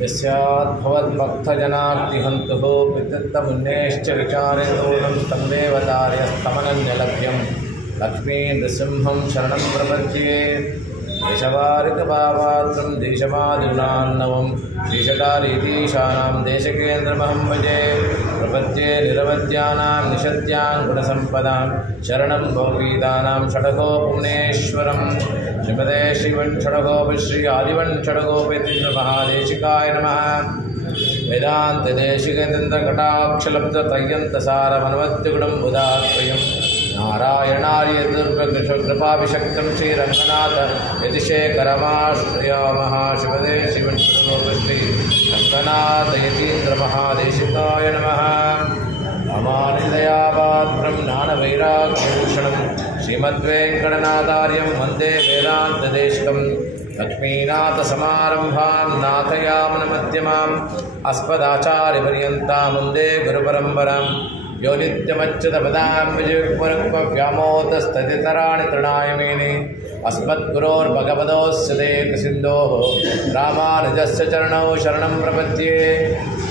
यस्याद्भवद्भक्तजनार्तिहन्तुः पितृत्तमुन्नेश्च विचारेन्दूनं तं देवतार्यस्तमनन्यलभ्यं लक्ष्मीनृसिंहं शरणं प्रपद्ये। देशवारिकभावात्रं देशमादिगुणान्नवं देशकारीतीशानां देशकेन्द्रमहं भजे। प्रपद्ये निरवद्यानां निषद्यां गुणसम्पदां शरणं भववीदानां षडगो पुण्येश्वरं श्रीमते श्रीवंशडगोपि श्री आदिवंशडगोपीन्द्रमहादेशिकाय नमः। वेदान्तदेशिकेन्द्रकटाक्षलब्धत्रय्यन्तसारमनवद्यगुणं बुधात्रयं नारायणार्यदुर्गकृपाभिषक्तं श्रीरङ्गनाथ यतिशेखरमाश्रयामः। श्रीमते श्रीवंशडगोपि श्री रङ्गनाथ यतीन्द्रमहादेशिकाय नमः। रामानुजदयापात्रं ज्ञानवैराग्यभूषणं श्रीमद्वेङ्कटनाथार्यं वन्दे वेदान्तदेशिकं। लक्ष्मीनाथसमारम्भां नाथयामनमध्यमाम् अस्मदाचार्यपर्यन्तां वन्दे गुरुपरम्परां। यो नित्यमच्युतपदां विजयपुरव्यामोदस्ततितराणि तृणाय मेने अस्मद्गुरोर्भगवतोऽस्य देकसिन्धोः रामानुजस्य चरणौ शरणं प्रपद्ये।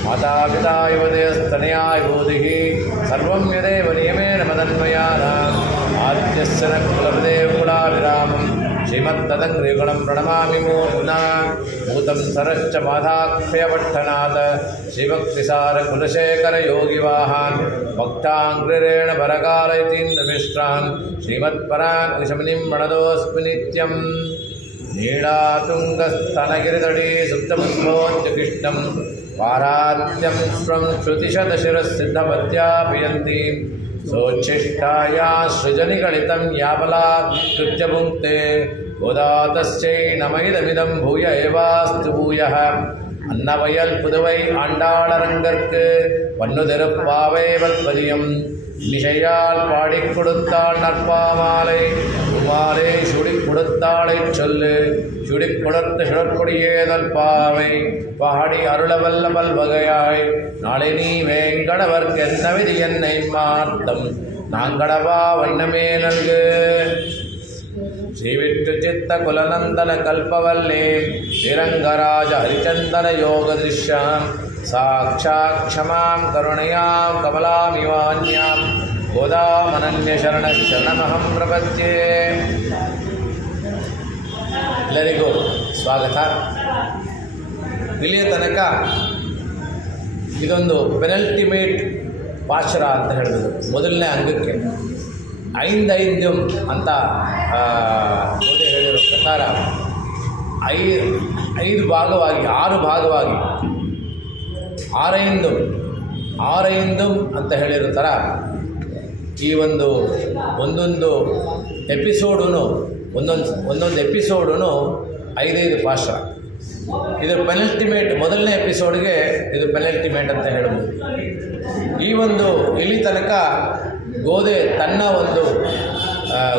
मातापिता युवदयस्तनया विभूतिः सर्वं यदेव नियमेन मदन्वयानाम् आद्यस्य न कुलदेव कुलाभिरामं श्रीमत्तदङ्घ्रिगुणं प्रणमामि मूर्ध्ना। भूतं सरश्च माधाक्षयपट्टनाथ श्रीभक्तिसारकुलशेखरयोगिवाहान् भक्ताङ्घ्रिरेण भरकालयतीन्द्रमिश्रान् श्रीमत्पराङ्कुशमुनिं प्रणतोऽस्मि नित्यं। नीलातुङ्गस्तनगिरितटे सुप्तमुद्भोज्यकृष्णं पारात्यं स्वं श्रुतिशतशिरःसिद्धपत्याभियन्ति सोच्छिष्टाया सृजनिगणितं याबलात्कृत्य भुङ्क्ते गोदा तस्यै नमैदमिदं भूय एवास्तु भूयः। अन्नवयल पुदुवै आण्डाळरङ्गर्क्कु वन्नुतिरुप्पाவை வல்பதியம் இசையால் பாடிக் கொடுத்தாள் நற்பாமாலை உமாலே சுடிக் கொடுத்தாளைச் சொல்லு சுடிக் கொடுத்து சுடற்கொடியேதல் பாவை பாடி அருளவல்ல பல்வகையாய் நாளை நீ வேங்கடவர்க்கு என்ன விதி என்னை மார்த்தம் நாங்கடவா வண்ணமே நல்கு। श्रीविष्णु चित्त कुलनंदन कल्पवल्ली श्रीरंगराज हरिचंदन योग दृश्यां साक्षात् क्षमां करुणयां कमलामिवान्यां गोदामनन्य शरण शरणमहं प्रपद्ये। ಎಲ್ಲರಿಗೂ ಸ್ವಾಗತ। ಇಲ್ಲಿಯ ತನಕ ಇದೊಂದು ಪೆನಲ್ಟಿಮೇಟ್ ಪಾಶರ ಅಂತ ಹೇಳಿದ್ರು ಮೊದಲನೇ ಅಂಗಕ್ಕೆ 5 ಅಂತ ಗೋಡೆ ಹೇಳಿರೋ ಪ್ರಕಾರ 5 ಭಾಗವಾಗಿ 6 ಭಾಗವಾಗಿ 6 ಅಂತ ಹೇಳಿರೋ ಥರ ಈ ಒಂದೊಂದು ಎಪಿಸೋಡು ಒಂದೊಂದು ಎಪಿಸೋಡು 5 ಪಾಶರ। ಇದು ಪೆನಲ್ಟಿಮೇಟ್ ಮೊದಲನೇ ಎಪಿಸೋಡ್ಗೆ ಇದು ಪೆನಲ್ಟಿಮೇಟ್ ಅಂತ ಹೇಳ್ಬೋದು। ಇಲ್ಲಿ ತನಕ ಗೋದೆ ತನ್ನ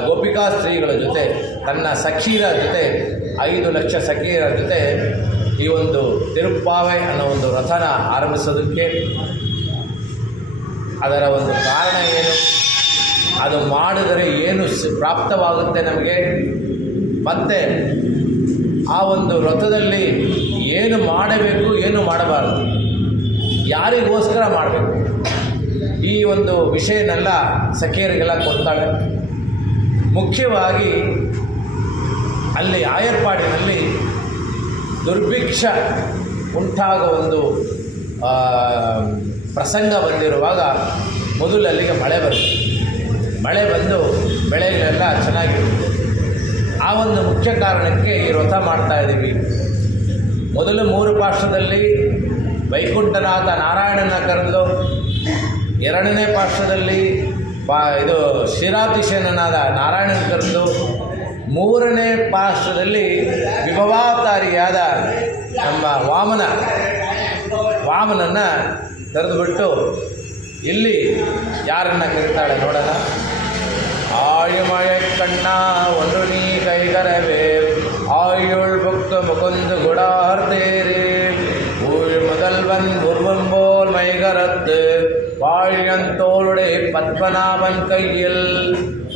ಗೋಪಿಕಾ ಸ್ತ್ರೀಗಳ ಜೊತೆ ತನ್ನ ಸಖೀರ ಜೊತೆ 5 ಲಕ್ಷ ಸಖೀರ ಜೊತೆ ಈ ತಿರುಪ್ಪಾವೆ ಅನ್ನೋ ರಥನ ಆರಂಭಿಸೋದಕ್ಕೆ ಅದರ ಕಾರಣ ಏನು, ಅದು ಮಾಡಿದರೆ ಏನು ಪ್ರಾಪ್ತವಾಗುತ್ತೆ ನಮಗೆ, ಮತ್ತು ಆ ರಥದಲ್ಲಿ ಏನು ಮಾಡಬೇಕು ಏನು ಮಾಡಬಾರದು, ಯಾರಿಗೋಸ್ಕರ ಮಾಡಬೇಕು, ಈ ವಿಷಯನೆಲ್ಲ ಸಖಿಯರಿಗೆಲ್ಲ ಕೊಡ್ತಾಳೆ। ಮುಖ್ಯವಾಗಿ ಅಲ್ಲಿ ಆಯರ್ಪಾಡಿನಲ್ಲಿ ದುರ್ಭಿಕ್ಷ ಉಂಟಾಗೋ ಪ್ರಸಂಗ ಬಂದಿರುವಾಗ ಮೊದಲು ಅಲ್ಲಿಗೆ ಮಳೆ ಬಂದು ಬೆಳೆಗಳೆಲ್ಲ ಚೆನ್ನಾಗಿರುತ್ತೆ। ಆ ಮುಖ್ಯ ಕಾರಣಕ್ಕೆ ಈ ವ್ರತ ಮಾಡ್ತಾ ಇದ್ದೀವಿ। ಮೊದಲು 3 ಪಾರ್ಶ್ವದಲ್ಲಿ ವೈಕುಂಠನಾಥ ನಾರಾಯಣನ ಕರೆದು, 2ನೇ ಪಾರ್ಶ್ವದಲ್ಲಿ ಶ್ರೀರಾತಿಶಯನಾದ ನಾರಾಯಣನ ಕರೆದು, 3ನೇ ಪಾರ್ಶ್ವದಲ್ಲಿ ವಿಭವಾವತಾರಿಯಾದ ನಮ್ಮ ವಾಮನನ್ನ ಕರೆದುಬಿಟ್ಟು ಇಲ್ಲಿ ಯಾರನ್ನು ಕರೀತಾಳೆ ನೋಡೋಣ। ஆழிமழை கண்ணா ஒன்று நீ கைகரவே ஆயுள் புக்கு முகுந்து குடார் தேரே ஊழ் முதல்வன் உருவம் போல் மைகரத்து வாழியந்தோளுடைய பத்மநாபன் கையில்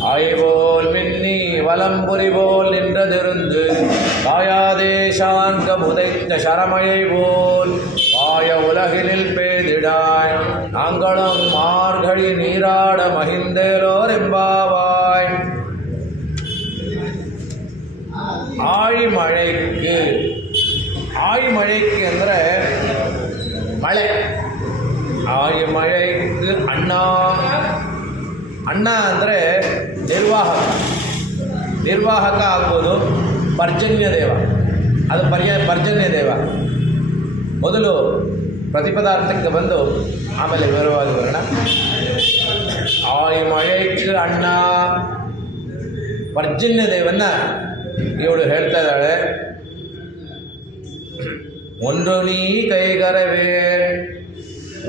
ஆய்வோல் மின்னி வலம்புரி போல் நின்றதிருந்து தாயாதே சாங்க முதைத்த சரமயை போல் பாய உலகினில் பேதிடாய் நாங்களும் மார்கழி நீராட மகிழ்ந்தேலோர் எம்பாவாய். ಆಳಿಮಳೆಗೆ ಆಳಿಮಳೆಗೆ ಅಂದರೆ ಮಳೆ. ಆಳಿಮಳೆಗೆ ಅಣ್ಣ ಅಣ್ಣ ಅಂದರೆ ನಿರ್ವಾಹಕ ಆಗ್ಬೋದು. ಪರ್ಜನ್ಯ ದೇವ, ಅದು ಪರ್ಜನ್ಯ ದೇವ. ಮೊದಲು ಪ್ರತಿಪದಾರ್ಥಕ್ಕೆ ಬಂದು ಆಮೇಲೆ ವಿವರವಾಗಿ ಬರೋಣ. ಆಳಿಮಳೆಗೆ ಅಣ್ಣ ಪರ್ಜನ್ಯ ದೇವನ್ನ ಇವಳು ಹೇಳ್ತಾ ಇದ್ದಾಳೆ. ಒಂದು ನೀ ಕೈಗರವೇ,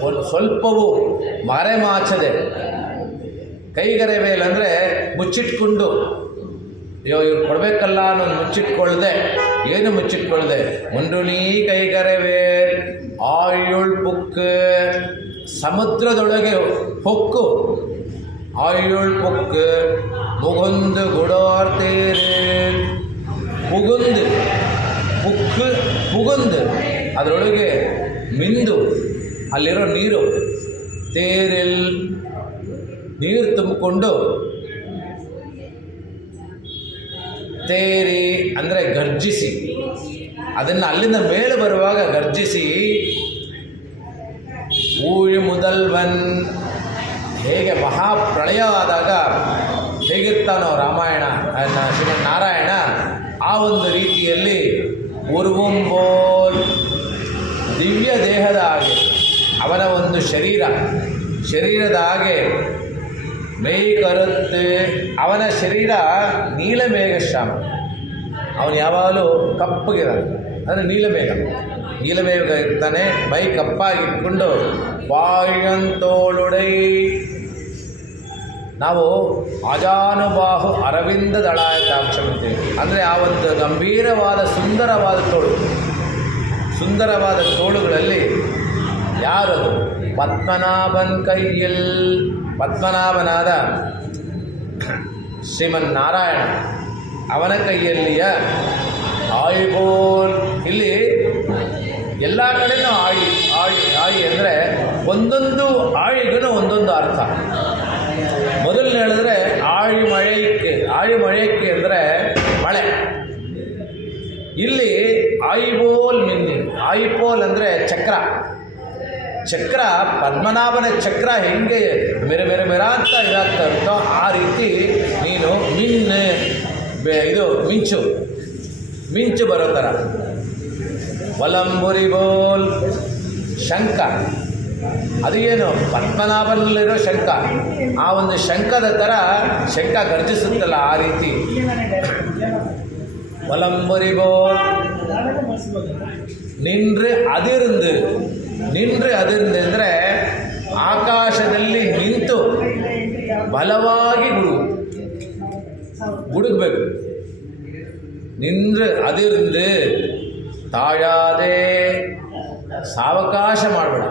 ಒಂದು ಸ್ವಲ್ಪವೂ ಮರೆಮಾಚದೆ. ಕೈಗರವೇಲ್ ಅಂದರೆ ಮುಚ್ಚಿಟ್ಕೊಂಡು, ಇವ್ರು ಕೊಡಬೇಕಲ್ಲ ಅನ್ನೋದು ಮುಚ್ಚಿಟ್ಕೊಳ್ದೆ. ಏನು ಮುಚ್ಚಿಟ್ಕೊಳ್ದೆ? ಒಂದು ನೀ ಕೈಗರವೇ ಆಯುಳ್ ಪುಕ್, ಸಮುದ್ರದೊಳಗೆ ಹೊಕ್ಕು. ಆಯುಳ್ ಪುಕ್ ಮುಗುಂದು ಗುಡೋರ್ತೇರೆ. ಪುಗುಂದು ಪುಕ್ ಪುಗುಂದು ಅದರೊಳಗೆ ಮಿಂದು ಅಲ್ಲಿರೋ ನೀರು. ತೇರಿಲ್ ನೀರು ತುಂಬಿಕೊಂಡು, ತೇರಿ ಅಂದರೆ ಗರ್ಜಿಸಿ, ಅದನ್ನು ಅಲ್ಲಿಂದ ಮೇಲೆ ಬರುವಾಗ ಗರ್ಜಿಸಿ. ಊಳಿ ಮುದಲ್ವನ್, ಹೇಗೆ ಮಹಾಪ್ರಳಯ ಆದಾಗ ಹೇಗಿರ್ತಾನೋ ರಾಮಾಯಣ ಶ್ರೀಮನ್ ನಾರಾಯಣ, ಆ ಒಂದು ರೀತಿಯಲ್ಲಿ ಉರ್ವುಂಬೋಲ್ ದಿವ್ಯ ದೇಹದ ಹಾಗೆ ಅವನ ಒಂದು ಶರೀರದ ಹಾಗೆ ಮೈ ಕರುತ್ತೆ. ಅವನ ಶರೀರ ನೀಲಮೇಘಶ್ಯಾಮ, ಅವನು ಯಾವಾಗಲೂ ಕಪ್ಪಗಿರೋದು, ಅಂದರೆ ನೀಲಮೇಘ ಇರ್ತಾನೆ. ಮೈ ಕಪ್ಪಾಗಿಟ್ಕೊಂಡು ವಾಯಂತೋಳುಡೈ, ನಾವು ಅಜಾನುಬಾಹು ಅರವಿಂದ ದಳಾಯತಾಂಶವಿದ್ದೇವೆ. ಅಂದರೆ ಆ ಒಂದು ಗಂಭೀರವಾದ ಸುಂದರವಾದ ತೋಳುಗಳಲ್ಲಿ ಯಾರದು? ಪದ್ಮನಾಭನ್ ಕೈಯಲ್ಲಿ, ಪದ್ಮನಾಭನಾದ ಶ್ರೀಮನ್ ನಾರಾಯಣ ಅವನ ಕೈಯಲ್ಲಿಯ ಆಯುಬೋಲ್. ಇಲ್ಲಿ ಎಲ್ಲ ಕಡೆಯೂ ಆಯಿ ಅಂದರೆ ಒಂದೊಂದು ಆಳಿಗೂ ಒಂದೊಂದು ಅರ್ಥ. ಮೊದಲು ಹೇಳಿದ್ರೆ ಆಳಿಮಳೆಕ್ಕೆ ಅಂದರೆ ಮಳೆ. ಇಲ್ಲಿ ಆಯಿಬೋಲ್ ಮಿನ್ನಿ, ಆಯಿಪೋಲ್ ಅಂದರೆ ಚಕ್ರ. ಪದ್ಮನಾಭನ ಚಕ್ರ ಹೆಂಗೆ ಮೆರ ಅಂತ ಇದಾಗ್ತಾ ಇರುತ್ತೋ ಆ ರೀತಿ ನೀನು ಇದು ಮಿಂಚು ಬರೋ ಥರ. ವಲಂಬುರಿ ಬೋಲ್ ಶಂಖ, ಅದು ಏನು? ಪದ್ಮನಾಭನಲ್ಲಿರೋ ಶಂಖ. ಆ ಒಂದು ಶಂಖದ ಥರ ಶಂಖ ಗರ್ಜಿಸುತ್ತಲ್ಲ, ಆ ರೀತಿ. ವಲಂಬುರಿ ಬೋಲ್ ನಿನ್ರೆ ಅದಿருந்து ಅಂದರೆ ಆಕಾಶದಲ್ಲಿ ನಿಂತು ಬಲವಾಗಿ ಗುಡುಗಬೇಕು. ನಿನ್ರೆ ಅದಿருந்து ತಾಯಾದೆ, ಸಾವಕಾಶ ಮಾಡಬೇಡ.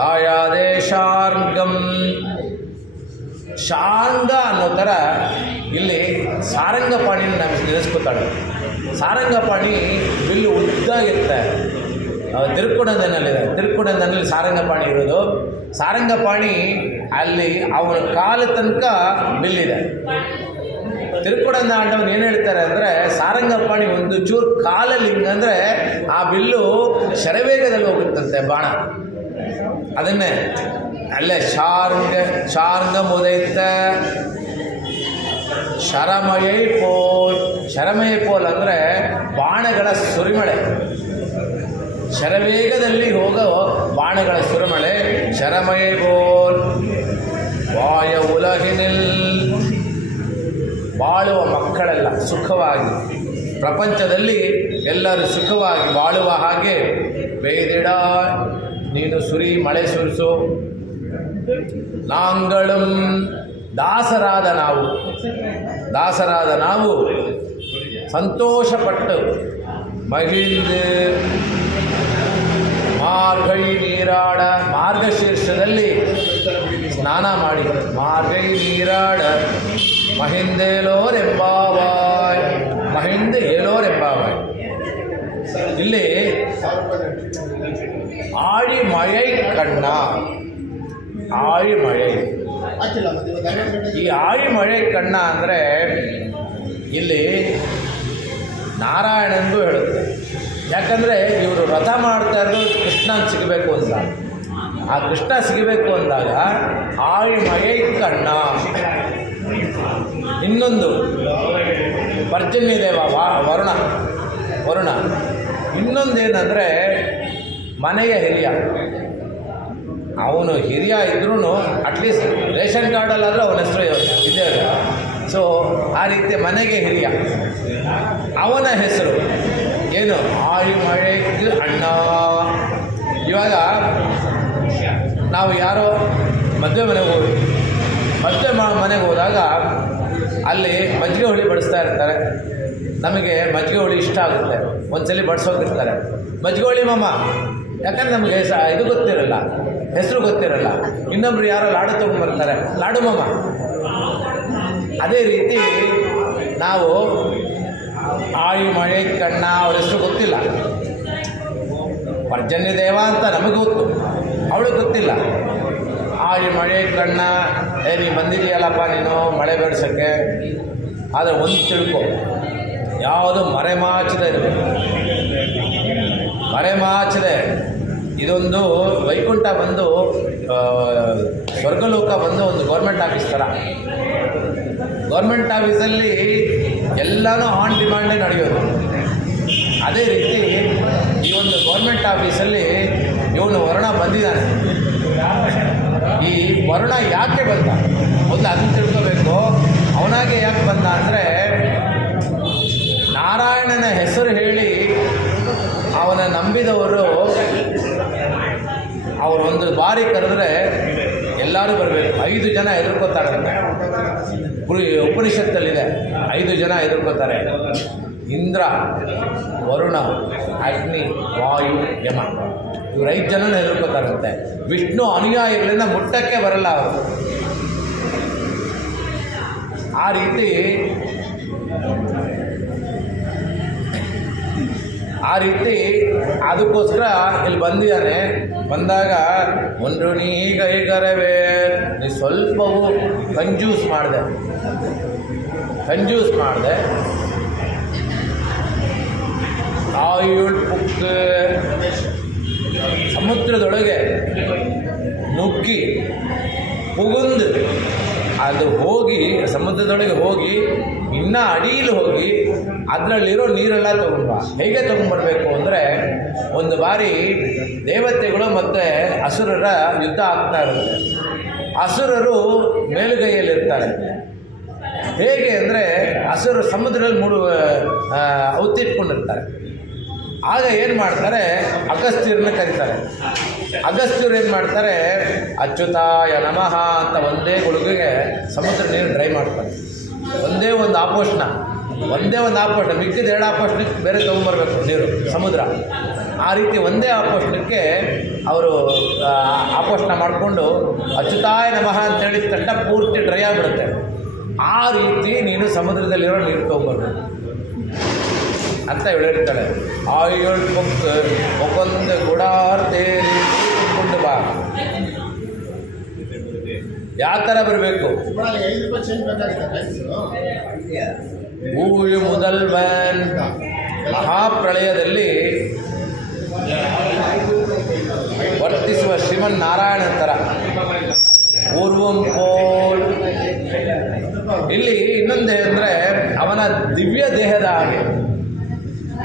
ತಾಯಾದೆ ಶಾರ್ಗಂ, ಶಾರ್ಗ ಅನ್ನೋ ಥರ ಇಲ್ಲಿ ಸಾರಂಗಪಾಣಿನ ನಮಗೆ ನೆನೆಸ್ಕೊತಾಳೆ. ಸಾರಂಗಪಾಣಿ ಬಿಲ್ಲು ಉದ್ದಾಗಿರುತ್ತೆ. ತಿರುಕುಡಂದಲ್ಲಿ ಸಾರಂಗಪಾಣಿ ಇರೋದು. ಸಾರಂಗಪಾಣಿ ಅಲ್ಲಿ ಅವನ ಕಾಲು ತನಕ ಬಿಲ್ಲಿದೆ. ತಿರುಕುಡಂದ ಆಂಡವನು ಏನು ಹೇಳ್ತಾರೆ ಅಂದರೆ, ಸಾರಂಗಪಾಣಿ ಒಂದು ಚೂರು ಕಾಲಲ್ಲಿ ಹಿಂಗಂದರೆ ಆ ಬಿಲ್ಲು ಶರವೇಗದಲ್ಲಿ ಹೋಗುತ್ತಂತೆ ಬಾಣ. ಅದನ್ನೇ ಅಲ್ಲೇ ಶಾರ್ಗ ಮುದೈತ ಶರಮಯ ಪೋಲ್ ಅಂದರೆ ಬಾಣಗಳ ಸುರಿಮಳೆ. ಶರವೇಗದಲ್ಲಿ ಹೋಗೋ ಬಾಣಗಳ ಸುರಿಮಳೆ ಶರಮಯ ಪೋಲ್. ವಾಯ ಉಲಹಿನಿಲ್, ಬಾಳುವ ಮಕ್ಕಳೆಲ್ಲ ಸುಖವಾಗಿ, ಪ್ರಪಂಚದಲ್ಲಿ ಎಲ್ಲರೂ ಸುಖವಾಗಿ ಬಾಳುವ ಹಾಗೆ ಬೇದಿಡ ನೀನು ಮಳೆ ಸುರಿಸು. ನಾಂಗಳಂ, ದಾಸರಾದ ನಾವು ಸಂತೋಷಪಟ್ಟು ಮಾರ್ಗೈ ನೀರಾಡ ಮಾರ್ಗಶೀರ್ಷದಲ್ಲಿ ಸ್ನಾನ ಮಾಡಿ ಮಾರ್ಗೈ ನೀರಾಡ ಮಹಿಂದೇಲೋರೆಂಬಾವಾಯ್ ಮಹಿಂದ ಏಲೋರೆಂಬಾವಾಯ್. ಇಲ್ಲಿ ಆழிಮழை ಕಣ್ಣ ಆழிಮழை. ಈ ಆழிಮழை ಕಣ್ಣ ಅಂದರೆ ಇಲ್ಲಿ ನಾರಾಯಣನಿಗೂ ಹೇಳುತ್ತೆ. ಯಾಕಂದರೆ ಇವರು ವ್ರತ ಮಾಡ್ತಾ ಇರೋದು ಕೃಷ್ಣನ ಸಿಗಬೇಕು ಅಂತ. ಆ ಕೃಷ್ಣ ಸಿಗಬೇಕು ಅಂದಾಗ ಆழிಮழை ಕಣ್ಣ. ಇನ್ನೊಂದು ಪರ್ಜನ್ಯ ದೇವ ವರುಣ. ಇನ್ನೊಂದೇನೆಂದರೆ ಮನೆಯ ಹಿರಿಯ. ಅವನು ಹಿರಿಯ ಇದ್ರೂ ಅಟ್ಲೀಸ್ಟ್ ರೇಷನ್ ಕಾರ್ಡಲ್ಲಾದರೂ ಅವನ ಹೆಸರು ಇದೆ. ಸೊ ಆ ರೀತಿ ಮನೆಗೆ ಹಿರಿಯ ಅವನ ಹೆಸರು ಏನು ಆழிಮழை ಅಣ್ಣ. ಇವಾಗ ನಾವು ಯಾರೋ ಮದುವೆ ಮನೆಗೆ ಹೋದಾಗ ಅಲ್ಲಿ ಮಜ್ಜಿಗೆ ಹುಳಿ ಬಡಿಸ್ತಾ ಇರ್ತಾರೆ. ನಮಗೆ ಮಜ್ಜಿಗೆ ಹುಳಿ ಇಷ್ಟ ಆಗುತ್ತೆ. ಒಂದ್ಸಲಿ ಬಡಿಸೋಗಿರ್ತಾರೆ ಮಜ್ಜಿಗೆ ಹುಳಿ ಮಾಮ, ಯಾಕಂದ್ರೆ ನಮಗೆ ಇದು ಗೊತ್ತಿರಲ್ಲ, ಹೆಸರು ಗೊತ್ತಿರಲ್ಲ. ಇನ್ನೊಬ್ರು ಯಾರೋ ಲಾಡು ತೊಗೊಂಡ್ಬರ್ತಾರೆ, ಲಾಡು ಮಾಮ. ಅದೇ ರೀತಿ ನಾವು ಆழிಮழை ಕಣ್ಣ ಅವ್ರ ಹೆಸರು ಗೊತ್ತಿಲ್ಲ. ಪರ್ಜನ್ಯ ದೇವ ಅಂತ ನಮಗೆ ಗೊತ್ತು, ಅವಳಿಗೆ ಗೊತ್ತಿಲ್ಲ. ಆழிಮழை ಕಣ್ಣ ನೀ ಬಂದಿದೆಯಲ್ಲಪ್ಪ ನೀನು ಮಳೆ ಬೆಳೆಸೋಕ್ಕೆ. ಆದರೆ ಒಂದು ತಿಳ್ಕೊ, ಯಾವುದು ಮರೆಮಾಚಿದೆ ಇರಬೇಕು. ಮರೆಮಾಚಿದೆ ಇದೊಂದು ವೈಕುಂಠ ಬಂದು ಸ್ವರ್ಗಲೋಕ ಬಂದು ಒಂದು ಗೌರ್ಮೆಂಟ್ ಆಫೀಸ್ ಥರ. ಗೌರ್ಮೆಂಟ್ ಆಫೀಸಲ್ಲಿ ಎಲ್ಲನೂ ಆನ್ ಡಿಮ್ಯಾಂಡೇ ನಡೆಯೋದು. ಅದೇ ರೀತಿ ಈ ಒಂದು ಗೌರ್ಮೆಂಟ್ ಆಫೀಸಲ್ಲಿ ಇವನು ವರುಣ ಬಂದಿದ್ದಾನೆ. ಈ ವರುಣ ಯಾಕೆ ಬಂದ ಒಂದು ಅದನ್ನು ತಿಳ್ಕೋಬೇಕು. ಅವನಾಗೆ ಯಾಕೆ ಬಂದ ಅಂದರೆ ನಾರಾಯಣನ ಹೆಸರು ಹೇಳಿ ಅವನ ನಂಬಿದವರು ಅವರೊಂದು ಬಾರಿ ಕರೆದ್ರೆ ಎಲ್ಲರೂ ಬರಬೇಕು. 5 ಜನ ಹೆದರ್ಕೋತಾರಂತೆ. ಉಪನಿಷತ್ತಲ್ಲಿದೆ 5 ಜನ ಹೆದರ್ಕೋತಾರೆ. ಇಂದ್ರ, ವರುಣ, ಅಗ್ನಿ, ವಾಯು, ಯಮ. ಇವರು 5 ಜನನ ಹೆದರ್ಕೋತಾರಂತೆ. ವಿಷ್ಣು ಅನುಯಾಯಿಗಳಿಂದ ಮುಟ್ಟಕ್ಕೆ ಬರಲ್ಲ ಅವರು. ಆ ರೀತಿ ಅದಕ್ಕೋಸ್ಕರ ಇಲ್ಲಿ ಬಂದಿದ್ದಾನೆ. ಬಂದಾಗ ಒಂದು ನೀಗೈಗರವೇ ನೀ ಸ್ವಲ್ಪವೂ ಕಂಜೂಸ್ ಮಾಡಿದೆ. ಆಯುಳ್ ಪುಕ್ ಸಮುದ್ರದೊಳಗೆ ನುಗ್ಗಿ ಪುಗುಂದು ಅದು ಹೋಗಿ ಸಮುದ್ರದೊಳಗೆ ಹೋಗಿ ಇನ್ನೂ ಅಡಿಯಲ್ಲಿ ಹೋಗಿ ಅದರಲ್ಲಿರೋ ನೀರೆಲ್ಲ ತೊಗೊಂಡ್ಬಾ. ಹೇಗೆ ತೊಗೊಂಡ್ಬರ್ಬೇಕು ಅಂದರೆ ಒಂದು ಬಾರಿ ದೇವತೆಗಳು ಮತ್ತು ಅಸುರರ ಯುದ್ಧ ಆಗ್ತಾ ಇರುತ್ತೆ. ಅಸುರರು ಮೇಲುಗೈಯಲ್ಲಿರ್ತಾರೆ. ಹೇಗೆ ಅಂದರೆ ಅಸುರರು ಸಮುದ್ರದಲ್ಲಿ ಔತಿಟ್ಕೊಂಡಿರ್ತಾರೆ. ಆಗ ಏನು ಮಾಡ್ತಾರೆ, ಅಗಸ್ತ್ಯರನ್ನ ಕರೀತಾರೆ. ಅಗಸ್ತ್ಯರು ಏನು ಮಾಡ್ತಾರೆ, ಅಚ್ಯುತಾಯ ನಮಃ ಅಂತ ಒಂದೇ ಗುಡುಗಿಗೆ ಸಮುದ್ರ ನೀರು ಡ್ರೈ ಮಾಡ್ತಾರೆ. ಒಂದೇ ಒಂದು ಆಪೋಷಣ ಮಿಕ್ಕಿದ 2 ಆಪೋಷಣಕ್ಕೆ ಬೇರೆ ತೊಗೊಂಬರ್ಬೇಕು ನೀರು ಸಮುದ್ರ. ಆ ರೀತಿ ಒಂದೇ ಆಪೋಷಣಕ್ಕೆ ಅವರು ಆಪೋಷಣ ಮಾಡಿಕೊಂಡು ಅಚ್ಯುತಾಯ ನಮಃ ಅಂತೇಳಿ ತಟ್ಟ ಪೂರ್ತಿ ಡ್ರೈ ಆಗಿಬಿಡುತ್ತೆ. ಆ ರೀತಿ ನೀನು ಸಮುದ್ರದಲ್ಲಿರೋ ನೀರು ತೊಗೊಂಬರ್ಬೇಕು ಅಂತ ಹೇಳಿರ್ತಾಳೆ. ಆಯುಳ್ ಪುಕ್ ಒಕ್ಕೊಂದು ಗುಡಾರ್ತೇರಿ ಕೊಂಡು ಬಾ. ಯಾವ ಥರ ಬರಬೇಕು? ಭೂಮಿ முதல்வன் ಮಹಾಪ್ರಳಯದಲ್ಲಿ ವರ್ತಿಸುವ ಶ್ರೀಮನ್ನಾರಾಯಣ ಥರ ಪೂರ್ವಂ ಪೋಲ್. ಇಲ್ಲಿ ಇನ್ನೊಂದೇ ಅಂದರೆ ಅವನ ದಿವ್ಯ ದೇಹದ ಹಾಗೆ.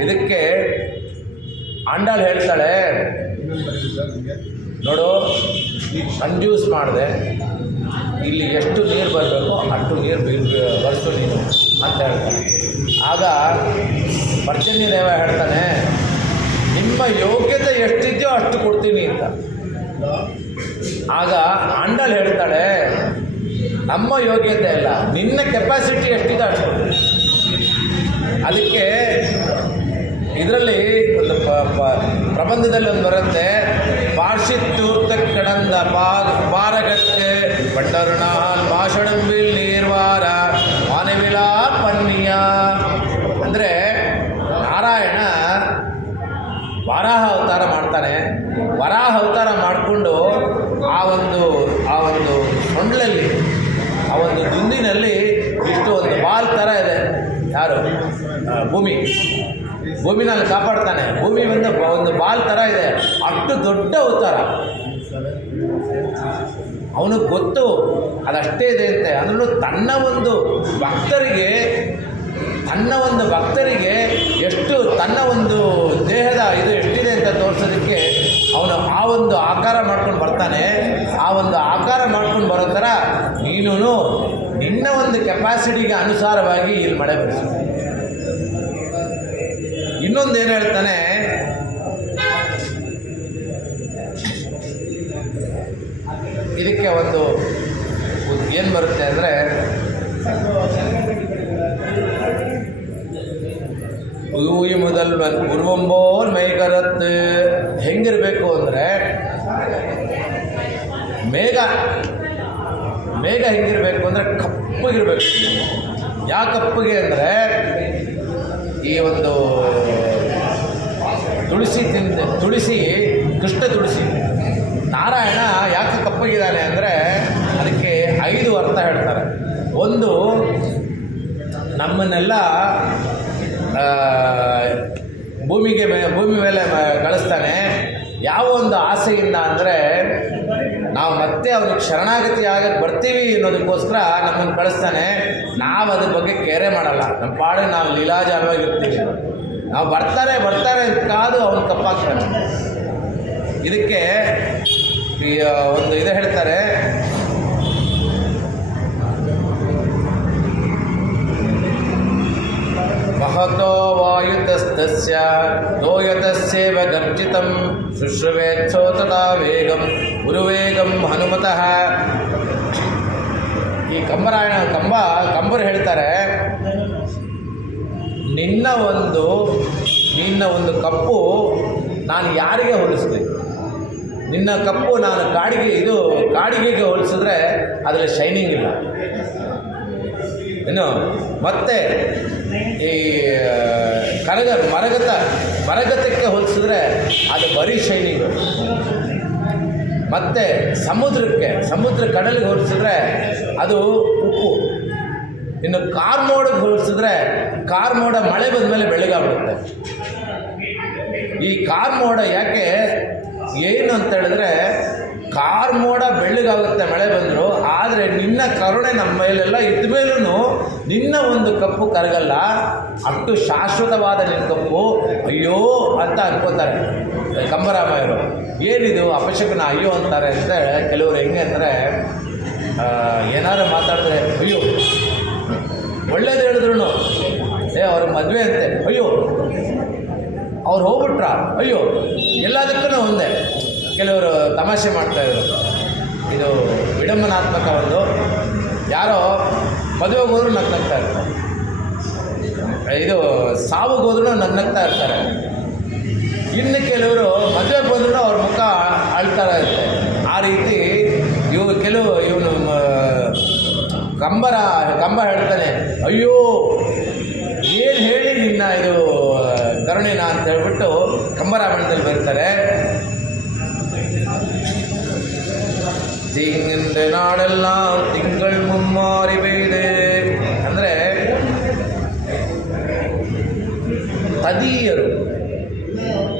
ಇದಕ್ಕೆ ಆಂಡಾಳು ಹೇಳ್ತಾಳೆ, ನೋಡು ಕಂಜೂಸ್ ಮಾಡಿದೆ, ಇಲ್ಲಿ ಎಷ್ಟು ನೀರು ಬರಬೇಕೋ ಅಷ್ಟು ನೀರು ಬರ್ಸು ನೀನು ಅಂತ ಹೇಳ್ತಾನೆ. ಆಗ ಪರ್ಜನ್ಯ ದೇವ ಹೇಳ್ತಾನೆ, ನಿಮ್ಮ ಯೋಗ್ಯತೆ ಎಷ್ಟಿದೆಯೋ ಅಷ್ಟು ಕೊಡ್ತೀನಿ ಅಂತ. ಆಗ ಆಂಡಾಳು ಹೇಳ್ತಾಳೆ, ನಮ್ಮ ಯೋಗ್ಯತೆ ಅಲ್ಲ, ನಿನ್ನ ಕೆಪಾಸಿಟಿ ಎಷ್ಟಿದೆ ಅಷ್ಟು ಕೊಡ್ತೀನಿ. ಅದಕ್ಕೆ ಇದರಲ್ಲಿ ಒಂದು ಪ್ರಬಂಧದಲ್ಲಿ ಒಂದು ಬರುತ್ತೆ, பாரகற்கு பட்டருணால் பாஷணம்பில் நீர்ವಾರ ಮಾನವಿಲಾ ಪನ್ನಿಯ. ಅಂದರೆ ನಾರಾಯಣ ವರಾಹ ಅವತಾರ ಮಾಡ್ತಾನೆ. ವರಾಹ ಅವತಾರ ಮಾಡಿಕೊಂಡು ಆ ಒಂದು ಸೊಂಡ್ಲಲ್ಲಿ, ಆ ಒಂದು ದುಂದಿನಲ್ಲಿ ಇಷ್ಟು ಒಂದು ಬಾಲ್ ಥರ ಇದೆ. ಯಾರು? ಭೂಮಿನಲ್ಲಿ ಕಾಪಾಡ್ತಾನೆ. ಭೂಮಿ ಒಂದು ಬಾಲ್ ಥರ ಇದೆ. ಅಷ್ಟು ದೊಡ್ಡ ಅವತಾರ. ಅವನಿಗೆ ಗೊತ್ತು ಅದಷ್ಟೇ ಇದೆ ಅಂತೆ. ಅದನ್ನು ತನ್ನ ಒಂದು ಭಕ್ತರಿಗೆ ಎಷ್ಟು ತನ್ನ ಒಂದು ದೇಹದ ಇದು ಎಷ್ಟಿದೆ ಅಂತ ತೋರಿಸೋದಕ್ಕೆ ಅವನು ಆ ಒಂದು ಆಕಾರ ಮಾಡ್ಕೊಂಡು ಬರ್ತಾನೆ. ಆ ಒಂದು ಆಕಾರ ಮಾಡ್ಕೊಂಡು ಬರೋ ಥರ ನೀನು ನಿನ್ನ ಒಂದು ಕೆಪಾಸಿಟಿಗೆ ಅನುಸಾರವಾಗಿ ಇಲ್ಲಿ ಮಳೆ ಬರಿಸು. ಇನ್ನೊಂದೇನು ಹೇಳ್ತಾನೆ, ಇದಕ್ಕೆ ಒಂದು ಏನು ಬರುತ್ತೆ ಅಂದರೆ, ಈ ಮೊದಲು ಉರ್ವಂಬೋಲ್ ಮೈಗರತ್ ಹೆಂಗಿರಬೇಕು ಅಂದರೆ, ಮೇಘ ಹೆಂಗಿರಬೇಕು ಅಂದರೆ ಕಪ್ಪಗಿರಬೇಕು. ಯಾಕೆ ಕಪ್ಪಗೆ ಅಂದರೆ, ಈ ಒಂದು ತುಳಸಿ ಕೃಷ್ಣ ತುಳಸಿ ನಾರಾಯಣ ಯಾಕೆ ಕಪ್ಪಗಿದ್ದಾನೆ ಅಂದರೆ ಅದಕ್ಕೆ 5 ಅರ್ಥ ಹೇಳ್ತಾರೆ. ಒಂದು, ನಮ್ಮನ್ನೆಲ್ಲ ಭೂಮಿ ಮೇಲೆ ಕಳಿಸ್ತಾನೆ. ಯಾವ ಒಂದು ಆಸೆಯಿಂದ ಅಂದರೆ ನಾವು ಮತ್ತೆ ಅವ್ರಿಗೆ ಶರಣಾಗತಿ ಆಗಕ್ಕೆ ಬರ್ತೀವಿ ಅನ್ನೋದಕ್ಕೋಸ್ಕರ ನಮ್ಮನ್ನು ಕಳಿಸ್ತಾನೆ. ನಾವು ಅದ್ರ ಬಗ್ಗೆ ಕೇರೆ ಮಾಡಲ್ಲ. ನಮ್ಮ ಪಾಡು ನಾವು ಲೀಲಾಜಾಲವಾಗಿರ್ತೀವಿ. ನಾವು ಬರ್ತಾರೆ ಅಂತ ಕಾದು ಅವನು ಕಪ್ಪಾಗ್ತಾನೆ. ಇದಕ್ಕೆ ಈ ಒಂದು ಇದು ಹೇಳ್ತಾರೆ, ಮಹತೋ ವಾಯುತಸ್ತಸ್ಯ ತೋಯತಸ್ಯೇವ ಗರ್ಜಿತಂ ಶುಶ್ರವೇತ್ಸೋ ತಥಾ ವೇಗಂ ಗುರುವೇಗಂ ಹನುಮತಃ. ಈ ಕಂಬರು ಹೇಳ್ತಾರೆ, ನಿನ್ನ ಒಂದು ಕಪ್ಪು ನಾನು ಯಾರಿಗೆ ಹೋಲಿಸ್ಲಿ? ನಿನ್ನ ಕಪ್ಪು ನಾನು ಕಾಡಿಗೆಗೆ ಹೋಲಿಸಿದ್ರೆ ಅದರಲ್ಲಿ ಶೈನಿಂಗ್ ಇಲ್ಲ. ಇನ್ನು ಮತ್ತೆ ಈ ಮರಗತಕ್ಕೆ ಹೋಲಿಸಿದ್ರೆ ಅದು ಬರೀ ಶೈನಿಂಗ್. ಮತ್ತು ಸಮುದ್ರ ಕಡಲಿಗೆ ಹೋಲಿಸಿದ್ರೆ ಅದು ಉಪ್ಪು. ಇನ್ನು ಕಾರ್ಮೋಡಕ್ಕೆ ಹೋಲಿಸಿದ್ರೆ ಕಾರ್ಮೋಡ ಮಳೆ ಬಂದ ಮೇಲೆ ಬೆಳಗಾಗ್ಬಿಡುತ್ತೆ. ಈ ಕಾರ್ಮೋಡ ಯಾಕೆ ಏನು ಅಂತ ಹೇಳಿದ್ರೆ, ಕಾರ್ಮೋಡ ಬೆಳ್ಳಗಾಗುತ್ತೆ ಮಳೆ ಬಂದರು, ಆದರೆ ನಿನ್ನ ಕರುಣೆ ನಮ್ಮ ಮೇಲೆಲ್ಲ ಇದ್ದ ಮೇಲೂ ನಿನ್ನ ಒಂದು ಕಪ್ಪು ಕರಗಲ್ಲ. ಅಷ್ಟು ಶಾಶ್ವತವಾದ ನಿನ್ನ ಕಪ್ಪು. ಅಯ್ಯೋ ಅಂತ ಅನ್ಕೋತಾರೆ ಕಂಬರಾಮಾಯರು. ಏನಿದು ಅಪಶಕನ ಅಯ್ಯೋ ಅಂತಾರೆ ಅಂತ ಕೆಲವರು. ಹೆಂಗೆ ಅಂದರೆ, ಏನಾದ್ರು ಮಾತಾಡಿದ್ರೆ ಅಯ್ಯೋ, ಒಳ್ಳೇದು ಹೇಳಿದ್ರು ಅವ್ರ ಮದುವೆ ಅಂತೆ ಅಯ್ಯೋ, ಅವ್ರು ಹೋಗ್ಬಿಟ್ರ ಅಯ್ಯೋ, ಎಲ್ಲದಕ್ಕೂ ಒಂದೇ. ಕೆಲವರು ತಮಾಷೆ ಮಾಡ್ತಾಯಿದ್ರು. ಇದು ವಿಡಂಬನಾತ್ಮಕ. ಒಂದು ಯಾರೋ ಮದುವೆಗೆ ಹೋದ್ರು ನಗ್ನಗ್ತಾ ಇರ್ತಾರೆ, ಇದು ಸಾವುಗೆ ಹೋದ್ರೂ ನಗ್ನಗ್ತಾ ಇರ್ತಾರೆ. ಇನ್ನು ಕೆಲವರು ಮದುವೆಗೆ ಬಂದ್ರೂ ಅವ್ರ ಮುಖ ಅಳ್ತಾ ಇರುತ್ತೆ. ಆ ರೀತಿ ಇವನು ಕಂಬ ಹೇಳ್ತಾನೆ, ಅಯ್ಯೋ ಏನು ಹೇಳಿ ನಿನ್ನ ಇದು ಕರುಣಿನ ಅಂತ ಹೇಳ್ಬಿಟ್ಟು ಕಂಬರಾಮಾಯಣದಲ್ಲಿ ಬರ್ತಾರೆ. ತಿಂಗಿಂದ ನಾಡೆಲ್ಲ ತಿಂಗಳು ಮುಮ್ಮಾರಿ ಬೇಯ್ದೆ ಅಂದರೆ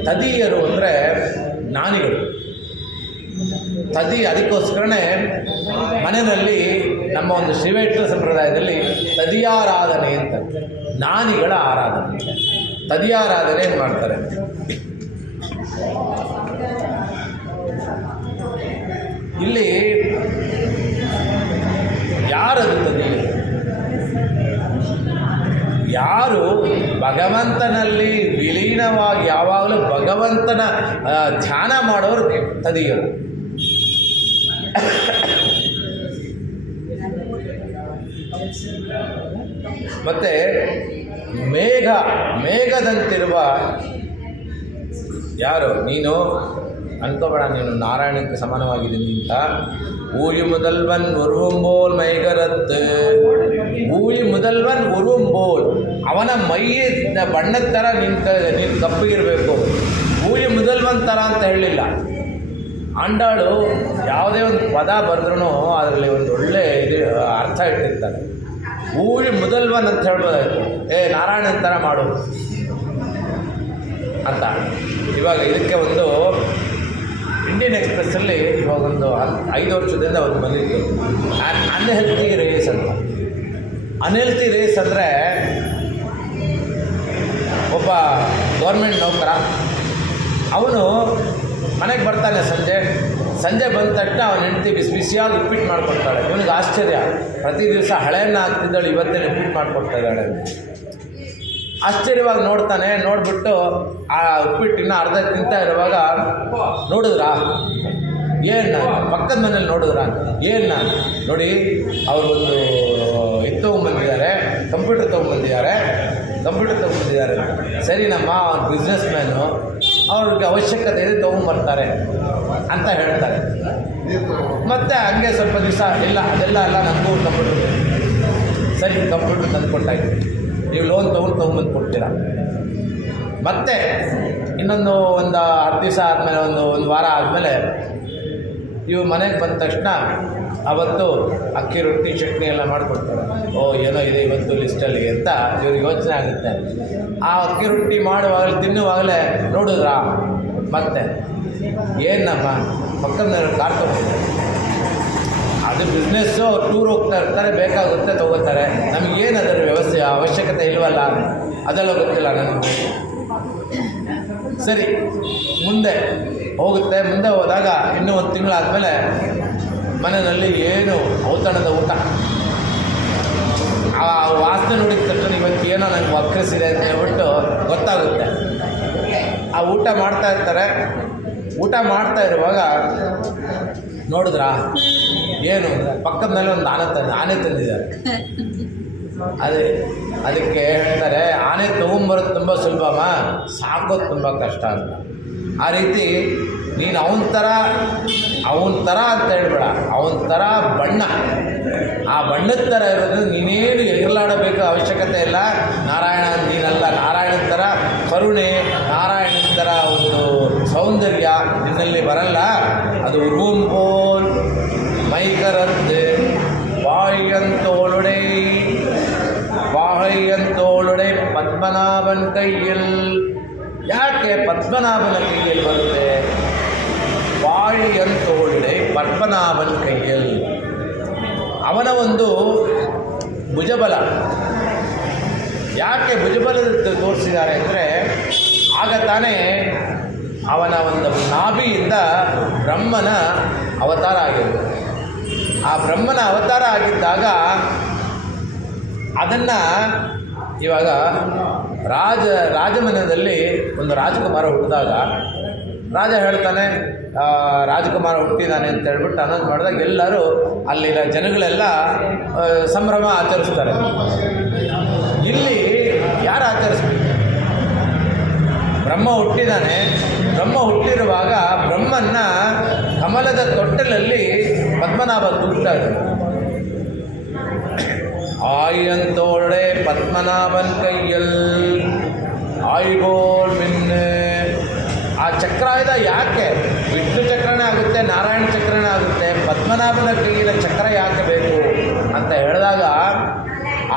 ತದಿಯರು ಅಂದರೆ ಜ್ಞಾನಿಗಳು. ಅದಕ್ಕೋಸ್ಕರನೇ ಮನೆಯಲ್ಲಿ ನಮ್ಮ ಒಂದು ಶ್ರೀವೈಷ್ಣವ ಸಂಪ್ರದಾಯದಲ್ಲಿ ತದಿಯಾರಾಧನೆ ಅಂತ, ಜ್ಞಾನಿಗಳ ಆರಾಧನೆ, ತದಿಯಾರಾಧನೆ ಮಾಡ್ತಾರೆ. ಇಲ್ಲಿ ಯಾರದು ತದಿಯ? ಯಾರು ಭಗವಂತನಲ್ಲಿ ವಿಲೀನವಾಗಿ ಯಾವಾಗಲೂ ಭಗವಂತನ ಧ್ಯಾನ ಮಾಡೋರು ತದಿಯರು. ಮತ್ತು ಮೇಘದಂತಿರುವ ಯಾರು ನೀನು ಅನ್ಕೋಬೇಡ, ನೀನು ನಾರಾಯಣಕ್ಕೆ ಸಮಾನವಾಗಿದ್ದೀನಿ ಅಂತ. ஊழி முதல்வன் உருவம்போல் மைகரத்து, ஊழಿ முதல்ವನ್ ಉರುವಂಬೋಲ್, ಅವನ ಮೈಯ ಬಣ್ಣದ ಥರ ನೀನು ಕಪ್ಪಗಿರಬೇಕು. ஊழி முதல்வನ್ ಥರ ಅಂತ ಹೇಳಲಿಲ್ಲ. ಆಂಡಾಳು ಯಾವುದೇ ಒಂದು ಪದ ಬರೆದ್ರೂ ಅದರಲ್ಲಿ ಒಂದು ಒಳ್ಳೆ ಇದು ಅರ್ಥ ಇಟ್ಟಿರ್ತಾರೆ. ஊழி முதல்வನ್ ಅಂತ ಹೇಳ್ಬೋದಾಯ್ತು, ನಾರಾಯಣನ ಥರ ಮಾಡು ಅಂತ. ಇವಾಗ ಇದಕ್ಕೆ ಒಂದು ಇಂಡಿಯನ್ ಎಕ್ಸ್ಪ್ರೆಸ್ಸಲ್ಲಿ ಇವಾಗ ಒಂದು 5 ವರ್ಷದಿಂದ ಒಂದು ಬಂದಿತ್ತು, ಅನ್ಹೆಲ್ತಿ ರೇಸ್ ಅಂತ. ಅನ್ಹೆಲ್ತಿ ರೇಸ್ ಅಂದರೆ ಒಬ್ಬ ಗೌರ್ಮೆಂಟ್ ನೌಕರ, ಅವನು ಮನೆಗೆ ಬರ್ತಾನೆ ಸಂಜೆ ಬಂದ ತಕ್ಷಣ ಅವನ ಹೆಂಡತಿ ಬಿಸಿಯಾಗಿ ಉಪ್ಪಿಟ್ಟು ಮಾಡಿಕೊಡ್ತಾಳೆ. ಇವನಿಗೆ ಆಶ್ಚರ್ಯ, ಪ್ರತಿ ದಿವಸ ಹಳೆಯನ್ನು ಹಾಕ್ತಿದ್ದಳು, ಇವತ್ತೇ ಉಪ್ಪಿಟ್ಟು ಮಾಡಿಕೊಡ್ತಾ ಇದ್ದಾಳೆ. ಆಶ್ಚರ್ಯವಾಗಿ ನೋಡ್ತಾನೆ. ನೋಡಿಬಿಟ್ಟು ಆ ಉಪ್ಪಿಟ್ಟಿನ ಅರ್ಧ ತಿಂತಾ ಇರುವಾಗ, ನೋಡಿದ್ರಾ ಏನು, ಪಕ್ಕದ ಮನೇಲಿ ನೋಡಿದ್ರಾ, ಏನು ನೋಡಿ ಅವರು ಒಂದು ಇದು ತೊಗೊಂಬಂದಿದ್ದಾರೆ, ಕಂಪ್ಯೂಟರ್ ತೊಗೊಂಬಂದಿದ್ದಾರೆ. ಸರಿನಮ್ಮ, ಅವ್ನು ಬಿಸ್ನೆಸ್ ಮ್ಯಾನು, ಅವ್ರಿಗೆ ಅವಶ್ಯಕತೆ ಇದೆ ತೊಗೊಂಬರ್ತಾರೆ ಅಂತ ಹೇಳ್ತಾರೆ. ಮತ್ತು ಹಂಗೆ ಸ್ವಲ್ಪ ದಿವಸ ಇಲ್ಲ ಅದೆಲ್ಲ ಅಲ್ಲ, ನಮಗೂ ಕಂಪ್ಯೂಟರ್ ಸರಿ, ಕಂಪ್ಯೂಟರ್ ತಂದು ಕೊಟ್ಟಾಯ್ತು, ನೀವು ಲೋನ್ ತೊಗೊಂಬಂದು ಕೊಡ್ತೀರಾ. ಮತ್ತೆ ಇನ್ನೊಂದು 10 ದಿವಸ ಆದಮೇಲೆ, ಒಂದು ವಾರ ಆದಮೇಲೆ ಇವು ಮನೆಗೆ ಬಂದ ತಕ್ಷಣ ಅವತ್ತು ಅಕ್ಕಿ ರೊಟ್ಟಿ ಚಟ್ನಿ ಎಲ್ಲ ಮಾಡಿಕೊಡ್ತಾರೆ. ಏನೋ ಇದೆ ಇವತ್ತು ಲಿಸ್ಟಲ್ಲಿ ಅಂತ ಇವ್ರಿಗೆ ಯೋಚನೆ ಆಗುತ್ತೆ. ಆ ಅಕ್ಕಿ ರೊಟ್ಟಿ ಮಾಡುವಾಗಲೇ ತಿನ್ನುವಾಗಲೇ ನೋಡಿದ್ರಾ, ಮತ್ತೆ ಏನಮ್ಮ ಪಕ್ಕದ ಕಾರ್ ತೊಗೊಳ್ತಾರೆ, ಅದು ಬಿಸ್ನೆಸ್ಸು, ಅವ್ರು ಟೂರ್ ಹೋಗ್ತಾ ಇರ್ತಾರೆ, ಬೇಕಾಗುತ್ತೆ ತೊಗೋತಾರೆ. ನಮಗೇನು ಅದರ ವ್ಯವಸ್ಥೆ ಅವಶ್ಯಕತೆ ಇಲ್ವಲ್ಲ, ಅದೆಲ್ಲ ಗೊತ್ತಿಲ್ಲ ನನಗೆ. ಸರಿ, ಮುಂದೆ ಹೋದಾಗ ಇನ್ನೂ 1 ತಿಂಗಳಾದಮೇಲೆ ಮನೆಯಲ್ಲಿ ಏನು ಔತಣದ ಊಟ, ಆ ವಾಸನೆ ನೋಡಿದ ತಕ್ಷಣ ಇವತ್ತು ಏನೋ ನನಗೆ ವಕ್ರಿಸಿದೆ ಅಂತ ಹೇಳ್ಬಿಟ್ಟು ಗೊತ್ತಾಗುತ್ತೆ. ಆ ಊಟ ಮಾಡ್ತಾ ಇರ್ತಾರೆ. ಊಟ ಮಾಡ್ತಾ ಇರುವಾಗ ನೋಡಿದ್ರಾ ಏನು, ಪಕ್ಕದ ಮೇಲೆ ಒಂದು ಆನೆ ತಂದಿದ್ದಾರೆ. ಅದಕ್ಕೆ ಹೇಳ್ತಾರೆ, ಆನೆ ತೊಗೊಂಬರೋದು ತುಂಬ ಸುಲಭಮ್ಮ, ಸಾಕೋದು ತುಂಬ ಕಷ್ಟ ಅಂತ. ಆ ರೀತಿ ನೀನು ಅವನ ಥರ ಅಂತ ಹೇಳ್ಬೇಡ, ಅವನ ಥರ ಬಣ್ಣ, ಆ ಬಣ್ಣದ ಥರ ಇರೋದು. ನೀನೇನು ಎಗಲಾಡಬೇಕು ಅವಶ್ಯಕತೆ ಇಲ್ಲ. ನಾರಾಯಣ ನೀನಲ್ಲ, ನಾರಾಯಣನ ಥರ ಕರುಣೆ, ನಾರಾಯಣನ ಥರ ಒಂದು ಸೌಂದರ್ಯ ನಿನ್ನಲ್ಲಿ ಬರಲ್ಲ. ಅದು ಉರುವಂಬೋಲ್ ಮೈಕರದ್ದು வாழியந்தோளுடை ಪದ್ಮನಾಭನ ಕೈಯಲ್ಲಿ. ಯಾಕೆ ಪದ್ಮನಾಭನ ಕೈಯಲ್ಲಿ ಬರುತ್ತೆ? ವಾಳಿಯಂತೋಳುಡೆ ಪದ್ಮನಾಭನ ಕೈಯಲ್ಲಿ. ಅವನ ಒಂದು ಭುಜಬಲ. ಯಾಕೆ ಭುಜಬಲದ ತೋರಿಸಿದ್ದಾರೆ ಅಂದರೆ, ಆಗ ತಾನೇ ಅವನ ಒಂದು ನಾಭಿಯಿಂದ ಬ್ರಹ್ಮನ ಅವತಾರ ಆಗಿರುತ್ತೆ. ಆ ಬ್ರಹ್ಮನ ಅವತಾರ ಆಗಿದ್ದಾಗ ಅದನ್ನು ಇವಾಗ ರಾಜಮನೆಯಲ್ಲಿ ಒಂದು ರಾಜಕುಮಾರ ಹುಟ್ಟಿದಾಗ ರಾಜ ಹೇಳ್ತಾನೆ, ರಾಜಕುಮಾರ ಹುಟ್ಟಿದ್ದಾನೆ ಅಂತ ಹೇಳ್ಬಿಟ್ಟು ಅನೌನ್ಸ್ ಮಾಡಿದಾಗ ಎಲ್ಲರೂ ಅಲ್ಲಿನ ಜನಗಳೆಲ್ಲ ಸಂಭ್ರಮ ಆಚರಿಸ್ತಾರೆ. ಇಲ್ಲಿ ಯಾರು ಆಚರಿಸ್ಬೇಕು? ಬ್ರಹ್ಮ ಹುಟ್ಟಿದ್ದಾನೆ. ಬ್ರಹ್ಮ ಹುಟ್ಟಿರುವಾಗ ಬ್ರಹ್ಮನ್ನ ಕಮಲದ ತೊಟ್ಟಲಲ್ಲಿ ಪದ್ಮನಾಭ ತೂಗ್ತಾ ಇದ್ದಾರೆ. ಆಯಂತೋಳೆ ಪದ್ಮನಾಭನ್ ಕೈಯಲ್ ಆಯ್ಗೋಲ್ ಮಿನ್ನೆ. ಆ ಚಕ್ರಾಯುಧ ಯಾಕೆ ವಿಷ್ಣು ಚಕ್ರನೇ ಆಗುತ್ತೆ, ನಾರಾಯಣ ಚಕ್ರನೇ ಆಗುತ್ತೆ, ಪದ್ಮನಾಭನ ಕೈಯಿನ ಚಕ್ರ ಯಾಕೆ ಬೇಕು ಅಂತ ಹೇಳಿದಾಗ,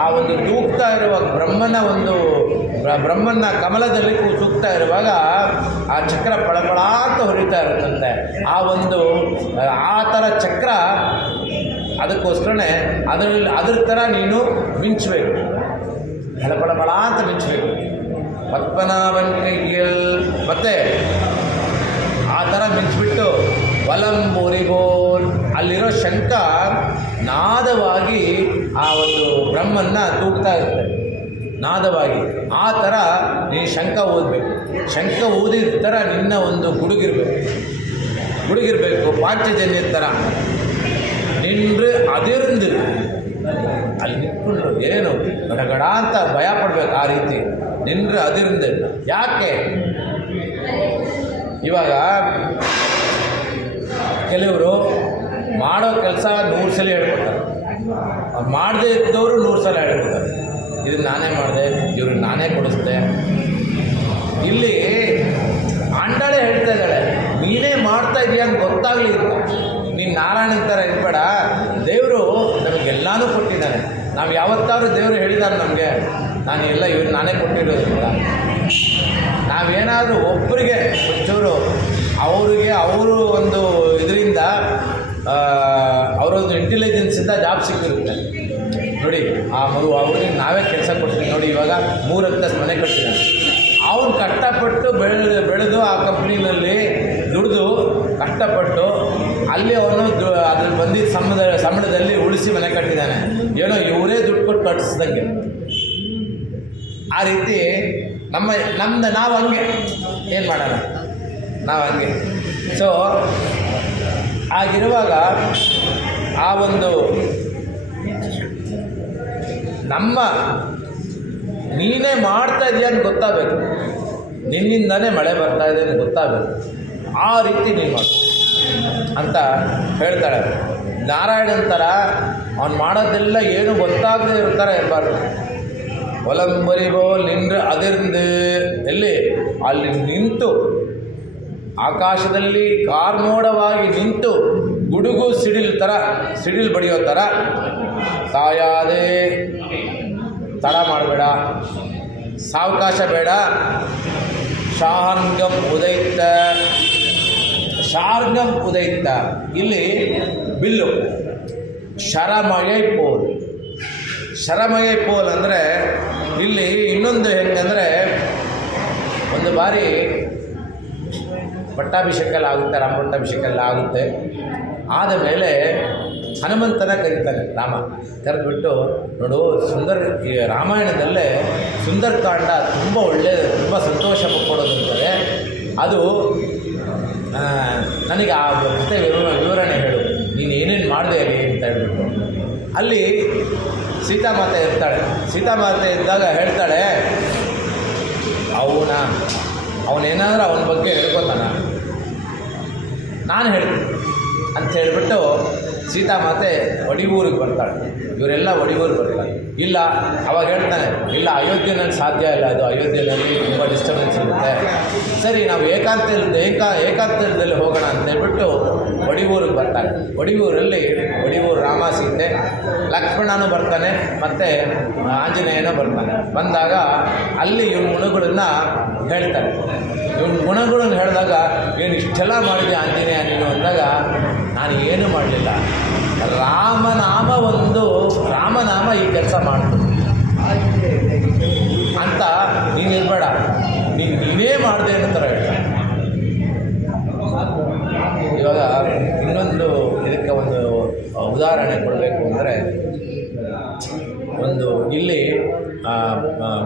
ಆ ಒಂದು ತೂಗ್ತಾ ಇರುವ ಬ್ರಹ್ಮನ ಕಮಲದಲ್ಲಿ ತೂಗ್ತಾ ಇರುವಾಗ ಆ ಚಕ್ರ ಪಳಪಳ ಅಂತ ಹೊರಿತಾ ಇರುತ್ತಂತೆ. ಆ ಥರ ಚಕ್ರ, ಅದಕ್ಕೋಸ್ಕರನೇ ಅದ್ರ ಥರ ನೀನು ಮಿಂಚಬೇಕು, ಬಳ ಅಂತ ಮಿಂಚಬೇಕು ಪದ್ಮನಾಭನ ಕೈಯಲ್ಲಿ. ಮತ್ತೆ ಆ ಥರ ಮಿಂಚಿಬಿಟ್ಟು ವಲಂಬೋರಿಗೋಲ್, ಅಲ್ಲಿರೋ ಶಂಖ ನಾದವಾಗಿ ಆ ಒಂದು ಬ್ರಹ್ಮನ್ನ ತೂಗ್ತಾ ಇರುತ್ತೆ ನಾದವಾಗಿ. ಆ ಥರ ನೀನು ಶಂಖ ಊದಬೇಕು. ಶಂಖ ಊದಿದ ಥರ ನಿನ್ನ ಒಂದು ಗುಡುಗಿರ್ಬೇಕು ಪಾಂಚಜನ್ಯದ ಥರ ನಿಂದ್ರೆ ಅದಿರಂದು ಅಲ್ಲಿ ನಿಂತ್ಕೊಂಡು ಏನು ಗಡಗಡ ಅಂತ ಭಯ ಪಡ್ಬೇಕು. ಆ ರೀತಿ ನಿಂದ್ರೆ ಅದಿರಂದು. ಯಾಕೆ ಇವಾಗ ಕೆಲವರು ಮಾಡೋ ಕೆಲಸ 100 ಸಲ ಹೇಳ್ಕೊಡ್ತಾರೆ, ಮಾಡದೇ ಇದ್ದವರು 100 ಸಲ ಹೇಳ್ಕೊಡ್ತಾರೆ. ಇದನ್ನು ನಾನೇ ಮಾಡಿದೆ, ಇವ್ರಿಗೆ ನಾನೇ ಕೊಡಿಸ್ದೆ. ಇಲ್ಲಿ ಅಂಡಾಳೆ ಹೇಳ್ತಾ ಇದ್ದಾಳೆ, ನೀನೇ ಮಾಡ್ತಾ ಇದೀಯ ಅಂತ ಗೊತ್ತಾಗಲಿ ಅಂತ. ನೀನು ನಾರಾಯಣನ ಥರ ಇರಬೇಡ, ದೇವರು ನಮಗೆಲ್ಲನೂ ಕೊಟ್ಟಿದ್ದಾನೆ. ನಾವು ಯಾವತ್ತಾದ್ರೂ ದೇವರು ಹೇಳಿದಾರೆ ನಮಗೆ, ನಾನು ಎಲ್ಲ ಇವ್ರು ನಾನೇ ಕೊಟ್ಟಿರೋದ್ರಿಂದ ನಾವೇನಾದರೂ ಒಬ್ಬರಿಗೆ ಒಂಚೂರು ಅವರಿಗೆ ಅವರು ಒಂದು ಇದರಿಂದ ಅವರೊಂದು ಇಂಟೆಲಿಜೆನ್ಸಿಂದ ಜಾಬ್ ಸಿಕ್ಕಿರುತ್ತೆ ನೋಡಿ. ಆ ಅವ್ರಿಗೆ ನಾವೇ ಕೆಲಸ ಕೊಡ್ತೀವಿ ನೋಡಿ. ಇವಾಗ 3 ಅಂತಸ್ತು ಮನೆ ಕಟ್ತಿದ್ದಾನೆ, ಅವನು ಕಷ್ಟಪಟ್ಟು ಬೆಳೆದು ಆ ಕಂಪ್ನಿನಲ್ಲಿ ದುಡಿದು ಕಷ್ಟಪಟ್ಟು ಅಲ್ಲಿ ಅವನು ಅದ್ರಲ್ಲಿ ಬಂದಿದ್ದ ಸಂಬಳದಲ್ಲಿ ಉಳಿಸಿ ಮನೆ ಕಟ್ಟಿದ್ದಾನೆ. ಏನೋ ಇವರೇ ದುಡ್ಡು ಕೊಟ್ಟು ಕಟ್ಟಿಸ್ದಂಗೆ. ಆ ರೀತಿ ನಮ್ದು ನಾವು ಹಂಗೆ ಏನು ಮಾಡೋಣ, ನಾವು ಹಂಗೆ. ಸೊ ಆಗಿರುವಾಗ ಆ ಒಂದು ನಮ್ಮ ನೀನೇ ಮಾಡ್ತಾ ಇದೆಯಾ ಅಂತ ಗೊತ್ತಾಗಬೇಕು, ನಿನ್ನಿಂದನೇ ಮಳೆ ಬರ್ತಾ ಇದೆ ಅಂತ ಗೊತ್ತಾಗಬೇಕು. ಆ ರೀತಿ ನೀನು ಮಾಡು ಅಂತ ಹೇಳ್ತಾಳೆ. ನಾರಾಯಣನ ಥರ ಅವ್ನು ಮಾಡೋದೆಲ್ಲ ಏನು ಗೊತ್ತಾಗದೇ ಇರೋ ಥರ ಇರಬಾರ್ದು. ಒಲಂಬರಿಬೋಲ್ ನಿಂದ್ರೆ ಅದಿರ್ದು ಎಲ್ಲಿ ಅಲ್ಲಿ ನಿಂತು ಆಕಾಶದಲ್ಲಿ ಕಾರ್ಮೋಡವಾಗಿ ನಿಂತು ಗುಡುಗು ಸಿಡಿಲು ಬಡಿಯೋ ಥರ ತಾಯಾದೇ ತಡ ಮಾಡಬೇಡ, ಸಾವಕಾಶ ಬೇಡ. ಶಾರ್ಗಂ ಉದೈತ ಇಲ್ಲಿ ಬಿಲ್ಲು ಶರಮಯ ಪೋಲ್ ಅಂದರೆ ಇಲ್ಲಿ ಇನ್ನೊಂದು ಹೆಂಗಂದರೆ, ಒಂದು ಬಾರಿ ಪಟ್ಟಾಭಿಷೇಕ ಆಗುತ್ತೆ, ರಾಮ ಪಟ್ಟಾಭಿಷೇಕ ಆಗುತ್ತೆ. ಆದ ಮೇಲೆ ಹನುಮಂತನ ಕರೀತಾನೆ ರಾಮ. ಕರೆದುಬಿಟ್ಟು ನೋಡು, ಈ ರಾಮಾಯಣದಲ್ಲೇ ಸುಂದರಕಾಂಡ ತುಂಬ ಒಳ್ಳೆಯದು, ತುಂಬ ಸಂತೋಷ ಕೊಡೋದಂತಾರೆ. ಅದು ನನಗೆ ಆ ಕಥೆ ವಿವರಣೆ ಹೇಳು, ನೀನು ಏನೇನು ಮಾಡಿದೆ ಅಲ್ಲಿ ಅಂತ ಹೇಳ್ಬಿಟ್ಟು. ಅಲ್ಲಿ ಸೀತಾಮಾತೆ ಇರ್ತಾಳೆ. ಸೀತಾಮಾತೆ ಇದ್ದಾಗ ಹೇಳ್ತಾಳೆ, ಅವನೇನಾದ್ರೂ ಅವನ ಬಗ್ಗೆ ಹೇಳ್ಕೊತಾನ, ನಾನು ಹೇಳ್ತೀನಿ ಅಂತ ಹೇಳಿಬಿಟ್ಟು ಸೀತಾಮಾತೆ ಒಡಿಯೂರಿಗೆ ಬರ್ತಾಳೆ. ಇವರೆಲ್ಲ ಒಡಿಯೂರಿಗೆ ಬರ್ತಾರೆ. ಇಲ್ಲ, ಅವಾಗ ಹೇಳ್ತಾನೆ, ಇಲ್ಲ ಅಯೋಧ್ಯೆನಲ್ಲಿ ಸಾಧ್ಯ ಇಲ್ಲ, ಅದು ಅಯೋಧ್ಯೆಯಲ್ಲಿ ತುಂಬ ಡಿಸ್ಟರ್ಬೆನ್ಸ್ ಇರುತ್ತೆ. ಸರಿ, ನಾವು ಏಕಾಂತದಲ್ಲಿ ಹೋಗೋಣ ಅಂತ ಹೇಳ್ಬಿಟ್ಟು ಒಡಿಯೂರಿಗೆ ಬರ್ತಾರೆ. ಒಡಿಯೂರು ರಾಮ, ಸೀತೆ, ಲಕ್ಷ್ಮಣನೂ ಬರ್ತಾನೆ, ಮತ್ತು ಆಂಜನೇಯನೂ ಬರ್ತಾನೆ. ಬಂದಾಗ ಅಲ್ಲಿ ಇವ್ನ ಗುಣಗಳನ್ನ ಹೇಳ್ತಾರೆ. ಇವ್ನ ಗುಣಗಳನ್ನು ಹೇಳಿದಾಗ, ಏನು ಇಷ್ಟೆಲ್ಲ ಮಾಡಿದೆ ಆಂಜನೇಯ ನೀನು ಅಂದಾಗ, ನಾನು ಏನೂ ಮಾಡಲಿಲ್ಲ, ರಾಮನಾಮ ಈ ಕೆಲಸ ಮಾಡ್ತೀನಿ ಅಂತ ನೀನು ಇರಬೇಡ, ನೀನೇ ಮಾಡಿದೆ ಅನ್ನೋ ಥರ ಹೇಳ್ತಾರೆ. ಇವಾಗ ಇನ್ನೊಂದು ಇದಕ್ಕೆ ಒಂದು ಉದಾಹರಣೆ ಕೊಡಬೇಕು ಅಂದರೆ, ಒಂದು ಇಲ್ಲಿ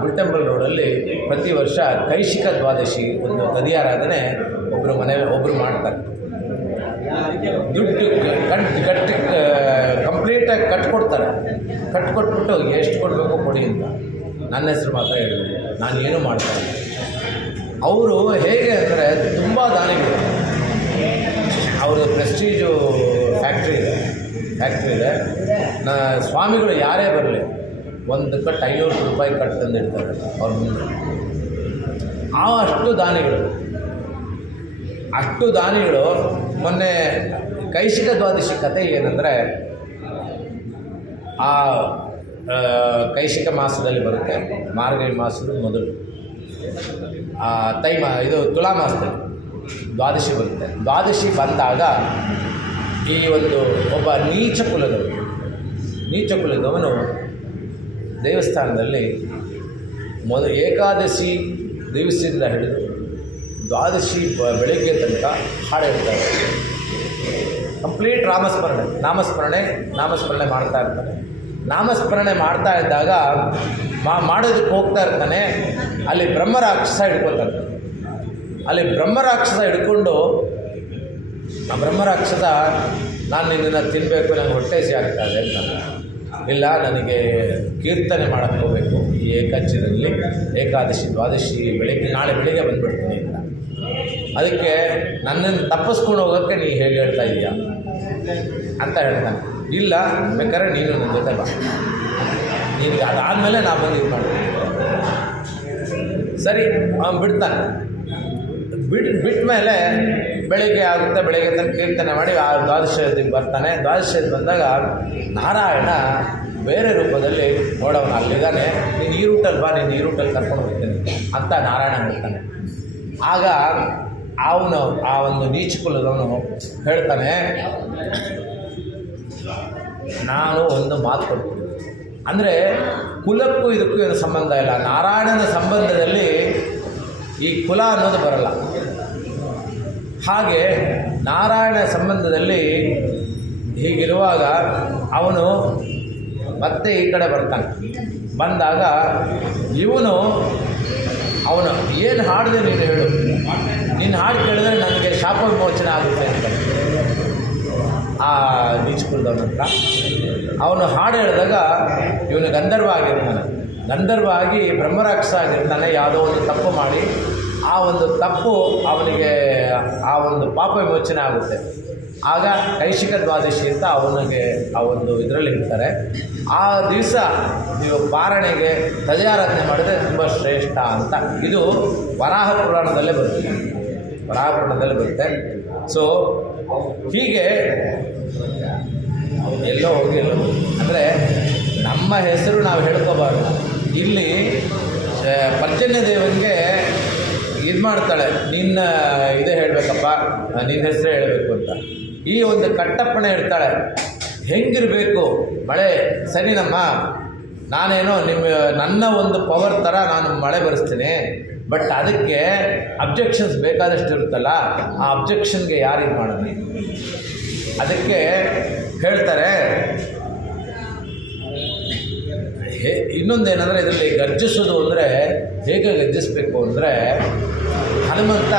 ಬುಲ್ಟೆಂಪಲ್ ರೋಡಲ್ಲಿ ಪ್ರತಿ ವರ್ಷ ಕೈಶಿಕ ದ್ವಾದಶಿ ಒಂದು ಗದಿಯಾರಾಧನೆ ಒಬ್ಬರು ಮಾಡ್ತಾರೆ. ದುಡ್ಡು ಕಂಪ್ಲೀಟಾಗಿ ಕಟ್ಕೊಟ್ಬಿಟ್ಟು ಎಷ್ಟು ಕೊಡಬೇಕು ಕೊಡಿ ಅಂತ ನನ್ನ ಹೆಸರು ಮಾತ್ರ ಹೇಳಬೇಕು, ನಾನು ಏನೂ ಮಾಡ್ತಾರೆ. ಅವರು ಹೇಗೆ ಅಂದರೆ ತುಂಬ ದಾನಿಗಳು. ಅವ್ರದ್ದು ಪ್ರೆಸ್ಟೀಜು ಫ್ಯಾಕ್ಟ್ರಿ ಇದೆ. ಸ್ವಾಮಿಗಳು ಯಾರೇ ಬರಲಿ ಒಂದು ಕಟ್ಟು 500 ರೂಪಾಯಿ ಕಟ್ಟು ತಂದಿಡ್ತಾರೆ ಅವ್ರ ಮುಂದೆ. ಅಷ್ಟು ದಾನಿಗಳು ಮೊನ್ನೆ ಕೈಶಿಕ ದ್ವಾದಶಿ ಕಥೆ ಏನಂದರೆ, ಆ ಕೈಶಿಕ ಮಾಸದಲ್ಲಿ ಬರುತ್ತೆ, ಮಾರ್ಗಳಿ ಮಾಸದ ಮೊದಲು ಇದು ತುಲಾ ಮಾಸದಲ್ಲಿ ದ್ವಾದಶಿ ಬರುತ್ತೆ. ದ್ವಾದಶಿ ಬಂದಾಗ ಈ ಒಬ್ಬ ನೀಚ ಕುಲದವನು ದೇವಸ್ಥಾನದಲ್ಲಿ ಏಕಾದಶಿ ದಿವಸದಿಂದ ಹಿಡಿದು ದ್ವಾದಶಿ ಬೆಳಗ್ಗೆ ತನಕ ಹಾಡಿರ್ತಾರೆ. ಕಂಪ್ಲೀಟ್ ನಾಮಸ್ಮರಣೆ ಮಾಡ್ತಾ ಇರ್ತಾನೆ. ನಾಮಸ್ಮರಣೆ ಮಾಡ್ತಾ ಇದ್ದಾಗ ಮಾಡೋದಕ್ಕೆ ಹೋಗ್ತಾ ಇರ್ತಾನೆ. ಅಲ್ಲಿ ಬ್ರಹ್ಮರಾಕ್ಷಸ ಹಿಡ್ಕೊಂಡು ಆ ಬ್ರಹ್ಮರಾಕ್ಷಸ, ನಾನು ನಿನ್ನನ್ನು ತಿನ್ನಬೇಕು, ನನಗೆ ಹೊಟ್ಟೆ ಹಸಿ ಆಗ್ತಾ ಇದೆ ಅಂತ. ಇಲ್ಲ, ನನಗೆ ಕೀರ್ತನೆ ಮಾಡೋಕ್ಕೆ ಹೋಗಬೇಕು ಈ ಏಕಾದಶಿ ದ್ವಾದಶಿ ನಾಳೆ ಬೆಳಿಗ್ಗೆ ಬಂದುಬಿಡ್ತೀನಿ ಅಂತ. ಅದಕ್ಕೆ ನನ್ನನ್ನು ತಪ್ಪಿಸ್ಕೊಂಡು ಹೋಗೋಕ್ಕೆ ನೀ ಹೇಗೆ ಹೇಳ್ತಾ ಇದೀಯಾ ಅಂತ ಹೇಳ್ತಾನೆ. ಇಲ್ಲ, ಬೇಕಾದ್ರೆ ನೀನು ನನ್ನ ಜೊತೆ ಬಾ, ನಿನಗೆ ಅದಾದಮೇಲೆ ನಾ ಬಂದು ಇದು ಮಾಡ್ತೀನಿ. ಸರಿ, ಅವನು ಬಿಡ್ತಾನೆ. ಬಿಟ್ಟ ಮೇಲೆ ಬೆಳಿಗ್ಗೆ ಆಗುತ್ತೆ. ಬೆಳಿಗ್ಗೆ ತನಕ ಕೀರ್ತನೆ ಮಾಡಿ ಆ ದ್ವಾದಶಿಗೆ ಬರ್ತಾನೆ. ದ್ವಾದಶಿಗೆ ಬಂದಾಗ ನಾರಾಯಣ ಬೇರೆ ರೂಪದಲ್ಲಿ ನೋಡವನು ಅಲ್ಲಿದ್ದಾನೆ. ನೀನು ಈ ರೂಟಲ್ಲಿ ಬಾ, ನೀನು ಈ ರೂಟಲ್ಲಿ ಕರ್ಕೊಂಡು ಹೋಗ್ತೀನಿ ಅಂತ ನಾರಾಯಣ ಹೇಳ್ತಾನೆ. ಆಗ ಅವನು ಆ ಒಂದು ನೀಚ ಕುಲದವನು ಹೇಳ್ತಾನೆ, ನಾನು ಒಂದು ಮಾತು ಕೊಡ್ತೀನಿ. ಅಂದರೆ ಕುಲಕ್ಕೂ ಇದಕ್ಕೂ ಏನು ಸಂಬಂಧ ಇಲ್ಲ. ನಾರಾಯಣನ ಸಂಬಂಧದಲ್ಲಿ ಈ ಕುಲ ಅನ್ನೋದು ಬರಲ್ಲ. ಹಾಗೆ ನಾರಾಯಣ ಸಂಬಂಧದಲ್ಲಿ ಹೀಗಿರುವಾಗ ಅವನು ಮತ್ತೆ ಈ ಕಡೆ ಬರ್ತಾನೆ. ಬಂದಾಗ ಅವನು ಏನು ಹಾಡಿದೆ ನೀನು ಹೇಳು, ನೀನು ಹಾಡು ಕೇಳಿದ್ರೆ ನನಗೆ ಶಾಪ ವಿಮೋಚನೆ ಆಗುತ್ತೆ ಅಂತ ಆ ನೀಚುಕುಲದವನ ಹತ್ರ ಅವನು ಹಾಡು ಹೇಳಿದಾಗ ಇವನು ಗಂಧರ್ವ ಆಗಿರ್ತಾನೆ. ಗಂಧರ್ವ ಆಗಿ ಬ್ರಹ್ಮರಾಕ್ಷಸ ಆಗಿರ್ತಾನೆ. ಯಾವುದೋ ಒಂದು ತಪ್ಪು ಮಾಡಿ ಆ ಒಂದು ತಪ್ಪು ಅವನಿಗೆ ಆ ಒಂದು ಪಾಪ ವಿಮೋಚನೆ ಆಗುತ್ತೆ. ಆಗ ಕೈಶಿಕ ದ್ವಾದಶಿ ಅಂತ ಅವನಿಗೆ ಆ ಒಂದು ಇದರಲ್ಲಿ ಇರ್ತಾರೆ. ಆ ದಿವಸ ನೀವು ಪಾರಣೆಗೆ ಧ್ವಜಾರಾಧನೆ ಮಾಡಿದ್ರೆ ತುಂಬ ಶ್ರೇಷ್ಠ ಅಂತ. ಇದು ವರಾಹ ಪುರಾಣದಲ್ಲೇ ಬರುತ್ತೆ. ಸೊ ಹೀಗೆ ಎಲ್ಲೋ ಹೋಗಿಲ್ಲ ಅಂದರೆ ನಮ್ಮ ಹೆಸರು ನಾವು ಹೇಳ್ಕೋಬಾರ್ದು. ಇಲ್ಲಿ ಪರ್ಜನ್ಯ ದೇವನಿಗೆ ಇದು ಮಾಡ್ತಾಳೆ, ನಿನ್ನ ಇದೇ ಹೇಳಬೇಕಪ್ಪ, ನಿನ್ನ ಹೆಸರೇ ಹೇಳಬೇಕು ಅಂತ. ಈ ಒಂದು ಕಟ್ಟಪ್ಪಣೆ ಇರ್ತಾಳೆ, ಹೆಂಗಿರಬೇಕು ಮಳೆ ಸರಿನಮ್ಮ, ನಾನೇನೋ ನನ್ನ ಒಂದು ಪವರ್ ಥರ ನಾನು ಮಳೆ ಬರೆಸ್ತೀನಿ, ಬಟ್ ಅದಕ್ಕೆ ಅಬ್ಜೆಕ್ಷನ್ಸ್ ಬೇಕಾದಷ್ಟು ಇರುತ್ತಲ್ಲ, ಆ ಅಬ್ಜೆಕ್ಷನ್ಗೆ ಯಾರು ಇದು ಮಾಡೋದು? ಅದಕ್ಕೆ ಹೇಳ್ತಾರೆ. ಇನ್ನೊಂದೇನೆಂದರೆ ಇದರಲ್ಲಿ ಗರ್ಜಿಸೋದು ಅಂದರೆ ಹೇಗೆ ಗರ್ಜಿಸಬೇಕು ಅಂದರೆ, ಹನುಮಂತ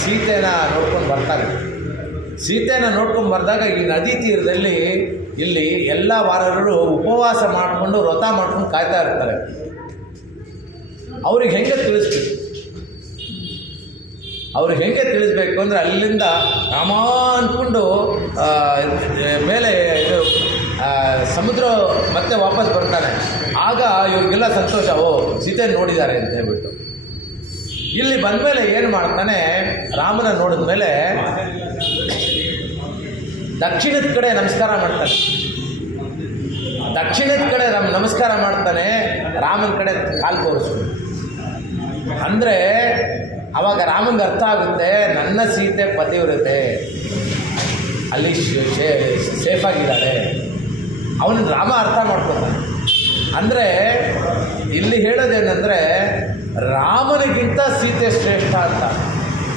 ಸೀತೆನ ನೋಡ್ಕೊಂಡು ಬರ್ತಾನೆ. ಸೀತೆನ ನೋಡ್ಕೊಂಡು ಬಂದಾಗ ಈ ನದಿ ತೀರದಲ್ಲಿ ಇಲ್ಲಿ ಎಲ್ಲ ವಾರರು ಉಪವಾಸ ಮಾಡಿಕೊಂಡು ವ್ರತ ಮಾಡ್ಕೊಂಡು ಕಾಯ್ತಾ ಇರ್ತಾರೆ. ಅವ್ರಿಗೆ ಹೆಂಗೆ ತಿಳಿಸ್ಬೇಕು ಅಂದರೆ ಅಲ್ಲಿಂದ ರಾಮ ಅಂದ್ಕೊಂಡು ಮೇಲೆ ಇದು ಸಮುದ್ರ ಮತ್ತೆ ವಾಪಸ್ ಬರ್ತಾನೆ. ಆಗ ಇವ್ರಿಗೆಲ್ಲ ಸಂತೋಷ, ಓ ಸೀತೆ ನೋಡಿದ್ದಾರೆ ಅಂತ ಹೇಳ್ಬಿಟ್ಟು. ಇಲ್ಲಿ ಬಂದಮೇಲೆ ಏನು ಮಾಡ್ತಾನೆ, ರಾಮನ ನೋಡಿದ ಮೇಲೆ ದಕ್ಷಿಣದ ಕಡೆ ನಮಸ್ಕಾರ ಮಾಡ್ತಾನೆ. ರಾಮನ ಕಡೆ ಕಾಲು ತೋರಿಸ್ಕೊಂಡು. ಅಂದರೆ ಅವಾಗ ರಾಮನಿಗೆ ಅರ್ಥ ಆಗುತ್ತೆ, ನನ್ನ ಸೀತೆ ಪತಿವ್ರತೆ, ಅಲ್ಲಿ ಸೇಫಾಗಿದ್ದಾಳೆ. ಅವನು ರಾಮ ಅರ್ಥ ಮಾಡ್ಕೊತಾನೆ. ಅಂದರೆ ಇಲ್ಲಿ ಹೇಳೋದೇನೆಂದರೆ ರಾಮನಿಗಿಂತ ಸೀತೆ ಶ್ರೇಷ್ಠ ಅಂತ.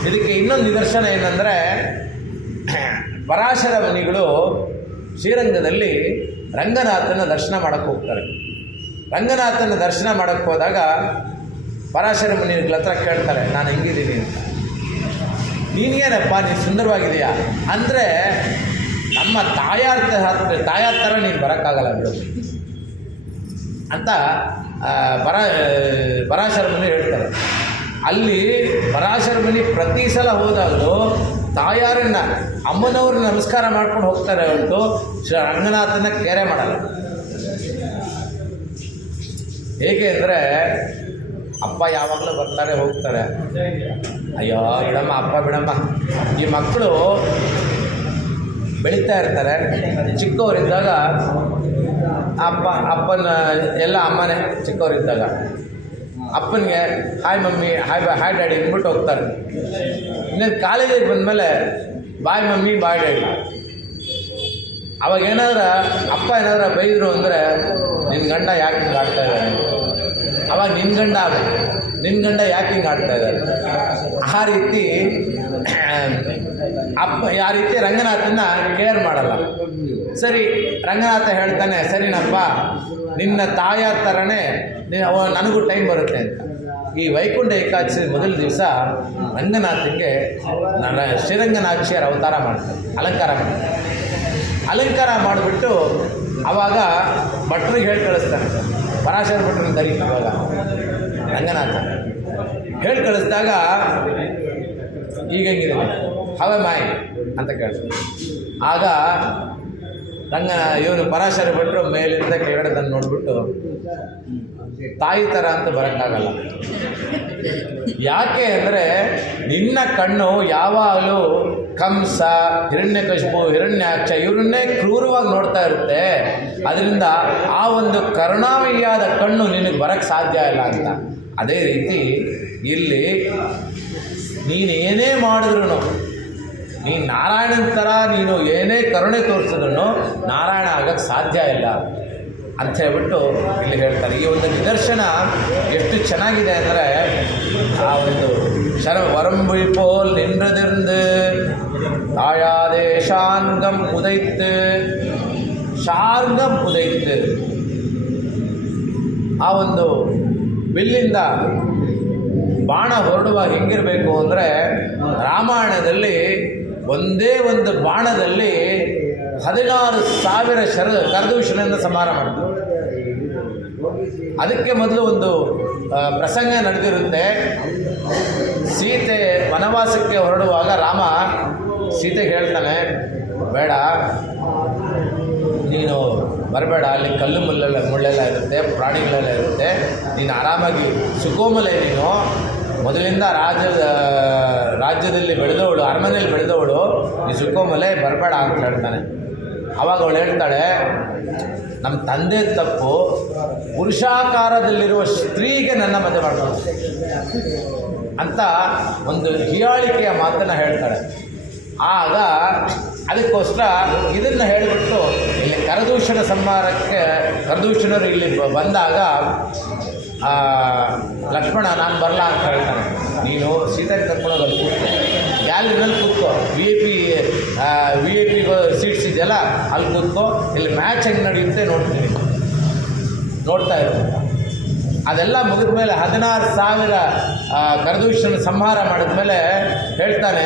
ಇದಕ್ಕೆ ಇನ್ನೊಂದು ನಿದರ್ಶನ ಏನಂದರೆ, ಪರಾಶರ ಮುನಿಗಳು ಶ್ರೀರಂಗದಲ್ಲಿ ರಂಗನಾಥನ ದರ್ಶನ ಮಾಡೋಕ್ಕೆ ಹೋಗ್ತಾರೆ. ರಂಗನಾಥನ ದರ್ಶನ ಮಾಡೋಕ್ಕೆ ಹೋದಾಗ ಪರಾಶರ ಮುನಿಗಳ ಹತ್ರ ಕೇಳ್ತಾರೆ, ನಾನು ಹೆಂಗಿದ್ದೀನಿ ಅಂತ. ನೀನೇನಪ್ಪ, ನೀನು ಸುಂದರವಾಗಿದೆಯಾ ಅಂದರೆ, ನಮ್ಮ ತಾಯಾರ ಥರ ನೀನು ಬರೋಕ್ಕಾಗಲ್ಲ ಬಿಡು ಅಂತ ಪರಾಶರ ಮುನಿ ಹೇಳ್ತಾರೆ. ಅಲ್ಲಿ ಪರಾಶರ ಮುನಿ ಪ್ರತಿ ಸಲ ಹೋದಾಗಲೂ ತಾಯಾರನ್ನ, ಅಮ್ಮನವ್ರನ್ನ ನಮಸ್ಕಾರ ಮಾಡ್ಕೊಂಡು ಹೋಗ್ತಾರೆ ಹೊರತು ಶ್ರೀ ರಂಗನಾಥನ ಕೇರೆ ಮಾಡಲ್ಲ. ಹೇಗೆ ಅಂದರೆ, ಅಪ್ಪ ಯಾವಾಗಲೂ ಬರ್ತಾರೆ ಹೋಗ್ತಾರೆ, ಅಯ್ಯೋ ಬಿಡಮ್ಮ ಅಪ್ಪ ಬಿಡಮ್ಮ. ಈ ಮಕ್ಕಳು ಬೆಳೀತಾ ಇರ್ತಾರೆ. ಚಿಕ್ಕವರಿದ್ದಾಗ ಅಪ್ಪನ ಎಲ್ಲ ಅಮ್ಮನೇ. ಚಿಕ್ಕವರಿದ್ದಾಗ ಅಪ್ಪನಿಗೆ ಹಾಯ್ ಮಮ್ಮಿ, ಹಾಯ್ ಡ್ಯಾಡಿ ಅಂದ್ಬಿಟ್ಟು ಹೋಗ್ತಾರೆ. ಇನ್ನೊಂದು ಕಾಲೇಜಿಗೆ ಬಂದಮೇಲೆ ಬಾಯ್ ಮಮ್ಮಿ, ಬಾಯ್ ಡ್ಯಾಡಿ. ಅವಾಗ ಅಪ್ಪ ಏನಾದ್ರು ಬೈದರು ಅಂದರೆ, ನಿನ್ನ ಗಂಡ ಯಾಕೆ ಹಿಂಗೆ ಆಡ್ತಾ ಇದ್ದಾರೆ, ಅವಾಗ ನಿನ್ನ ಗಂಡ ಯಾಕೆ ಹಿಂಗೆ ಆಡ್ತಾ ಇದ್ದಾರೆ. ಆ ರೀತಿ ರಂಗನಾಥನ ಕೇರ್ ಮಾಡಲ್ಲ. ಸರಿ, ರಂಗನಾಥ ಹೇಳ್ತಾನೆ, ಸರಿನಪ್ಪ ನಿನ್ನ ತಾಯಾರ ಥರನೇ ನನಗೂ ಟೈಮ್ ಬರುತ್ತೆ ಅಂತ. ಈ ವೈಕುಂಠ ಏಕಾದಶಿ ಮೊದಲ ದಿವಸ ರಂಗನಾಥನಿಗೆ ಶ್ರೀರಂಗನಾಕ್ಷಿಯರ ಅವತಾರ ಮಾಡ್ತಾರೆ, ಅಲಂಕಾರ ಮಾಡಿಬಿಟ್ಟು ಆವಾಗ ಭಟ್ರಿಗೆ ಹೇಳಿ ಕಳಿಸ್ತಾನೆ. ಪರಾಶರ ಭಟ್ರನ್ನ ಕರೀತಾರೆ. ಇವಾಗ ರಂಗನಾಥ ಹೇಳಿ ಕಳಿಸಿದಾಗ ಈಗ ಹೆಂಗಿದ್ದೀನಿ, ಹವೆ ಮಾಯ್ ಅಂತ ಕೇಳ್ತಾರೆ. ಆಗ ಇವನು ಪರಾಶರ ಭಟ್ರು ಮೇಲಿಂದ ಕೆಳಗಡೆ ತಂದು ನೋಡ್ಬಿಟ್ಟು, ತಾಯಿ ಥರ ಅಂತ ಬರೋಕ್ಕಾಗಲ್ಲ. ಯಾಕೆ ಅಂದರೆ ನಿನ್ನ ಕಣ್ಣು ಯಾವಾಗಲೂ ಕಂಸ, ಹಿರಣ್ಯಕಶಿಪು, ಹಿರಣ್ಯಾಕ್ಷ ಇವರನ್ನೇ ಕ್ರೂರವಾಗಿ ನೋಡ್ತಾ ಇರುತ್ತೆ. ಅದರಿಂದ ಆ ಒಂದು ಕರುಣಾಮಯಿಯಾದ ಕಣ್ಣು ನಿನಗೆ ಬರೋಕ್ಕೆ ಸಾಧ್ಯ ಇಲ್ಲ ಅಂತ. ಅದೇ ರೀತಿ ಇಲ್ಲಿ ನೀನು ಏನೇ ಮಾಡಿದ್ರು, ನೀನು ನಾರಾಯಣನ ಥರ ನೀನು ಏನೇ ಕರುಣೆ ತೋರಿಸಿದ್ರು ನಾರಾಯಣ ಆಗೋಕ್ಕೆ ಸಾಧ್ಯ ಇಲ್ಲ ಅಂತ ಹೇಳ್ಬಿಟ್ಟು ಇಲ್ಲಿ ಹೇಳ್ತಾರೆ. ಈ ಒಂದು ನಿದರ್ಶನ ಎಷ್ಟು ಚೆನ್ನಾಗಿದೆ ಅಂದರೆ, ಆ ಒಂದು வரம்புல் போல் நின்றதிருந்து தாயாதே ಶಾರ್ಗಂ ಉದೈத்து ಶಾರ್ಗಂ ಉದೈತ್ತು. ಆ ಒಂದು ಬಿಲ್ಲಿಂದ ಬಾಣ ಹೊರಡುವಾಗ ಹೆಂಗಿರಬೇಕು ಅಂದರೆ, ರಾಮಾಯಣದಲ್ಲಿ ಒಂದೇ ಒಂದು ಬಾಣದಲ್ಲಿ 16,000 ಕರದೂಷಣೆಯಿಂದ ಸಂಹಾರ ಮಾಡಿದ್ರು. ಅದಕ್ಕೆ ಮೊದಲು ಒಂದು ಪ್ರಸಂಗ ನಡೆದಿರುತ್ತೆ. ಸೀತೆ ವನವಾಸಕ್ಕೆ ಹೊರಡುವಾಗ ರಾಮ ಸೀತೆಗೆ ಹೇಳ್ತಾನೆ, ಬೇಡ ನೀನು ಬರಬೇಡ, ಅಲ್ಲಿ ಕಲ್ಲು ಮುಳ್ಳೆಲ್ಲ ಇರುತ್ತೆ, ಪ್ರಾಣಿಗಳೆಲ್ಲ ಇರುತ್ತೆ, ನೀನು ಆರಾಮಾಗಿ ಸುಕೋಮಲೆ, ನೀನು ಮೊದಲಿಂದ ರಾಜ್ಯದಲ್ಲಿ ಬೆಳೆದವಳು, ಅರಮನೆಯಲ್ಲಿ ಬೆಳೆದವಳು, ನೀ ಸುಕೋಮಲೆ ಬರಬೇಡ ಅಂತ ಹೇಳ್ತಾನೆ. ಆವಾಗ ಅವಳು ಹೇಳ್ತಾಳೆ, ನಮ್ಮ ತಂದೆ ತಪ್ಪು, ಪುರುಷಾಕಾರದಲ್ಲಿರುವ ಸ್ತ್ರೀಗೆ ನನ್ನ ಮದುವೆ ಮಾಡ್ತಾರೆ ಅಂತ ಒಂದು ಹೀಯಾಳಿಕೆಯ ಮಾತನ್ನು ಹೇಳ್ತಾಳೆ. ಆಗ ಅದಕ್ಕೋಸ್ಕರ ಇದನ್ನು ಹೇಳಿಬಿಟ್ಟು ಇಲ್ಲಿ ಕರದೂಷಣ ಸಂಹಾರಕ್ಕೆ ಕರದೂಷಣರು ಇಲ್ಲಿ ಬಂದಾಗ ಲಕ್ಷ್ಮಣ ನಾನು ಬರಲ್ಲ ಅಂತ ಹೇಳ್ತಾನೆ. ನೀನು ಸೀತೆಗೆ ಕರ್ಕೊಂಡೋಗಲ್ಲಿ ಕೂತ್ಕೊ, ಗ್ಯಾಲರಿನಲ್ಲಿ ಕೂತ್ಕೋ, ವಿ ಐ ಪಿ ಸೀಟ್ಸ್ ಇದೆಯಲ್ಲ ಅಲ್ಲಿ ಕೂತ್ಕೋ, ಇಲ್ಲಿ ಮ್ಯಾಚ್ ಹೆಂಗೆ ನಡೆಯುತ್ತೆ ನೋಡ್ತಾ ಇರ್ತೀನಿ. ಅದೆಲ್ಲ ಮುಗಿದ ಮೇಲೆ 16,000 ಕರದೂಷಣ ಸಂಹಾರ ಮಾಡಿದ್ಮೇಲೆ ಹೇಳ್ತಾನೆ,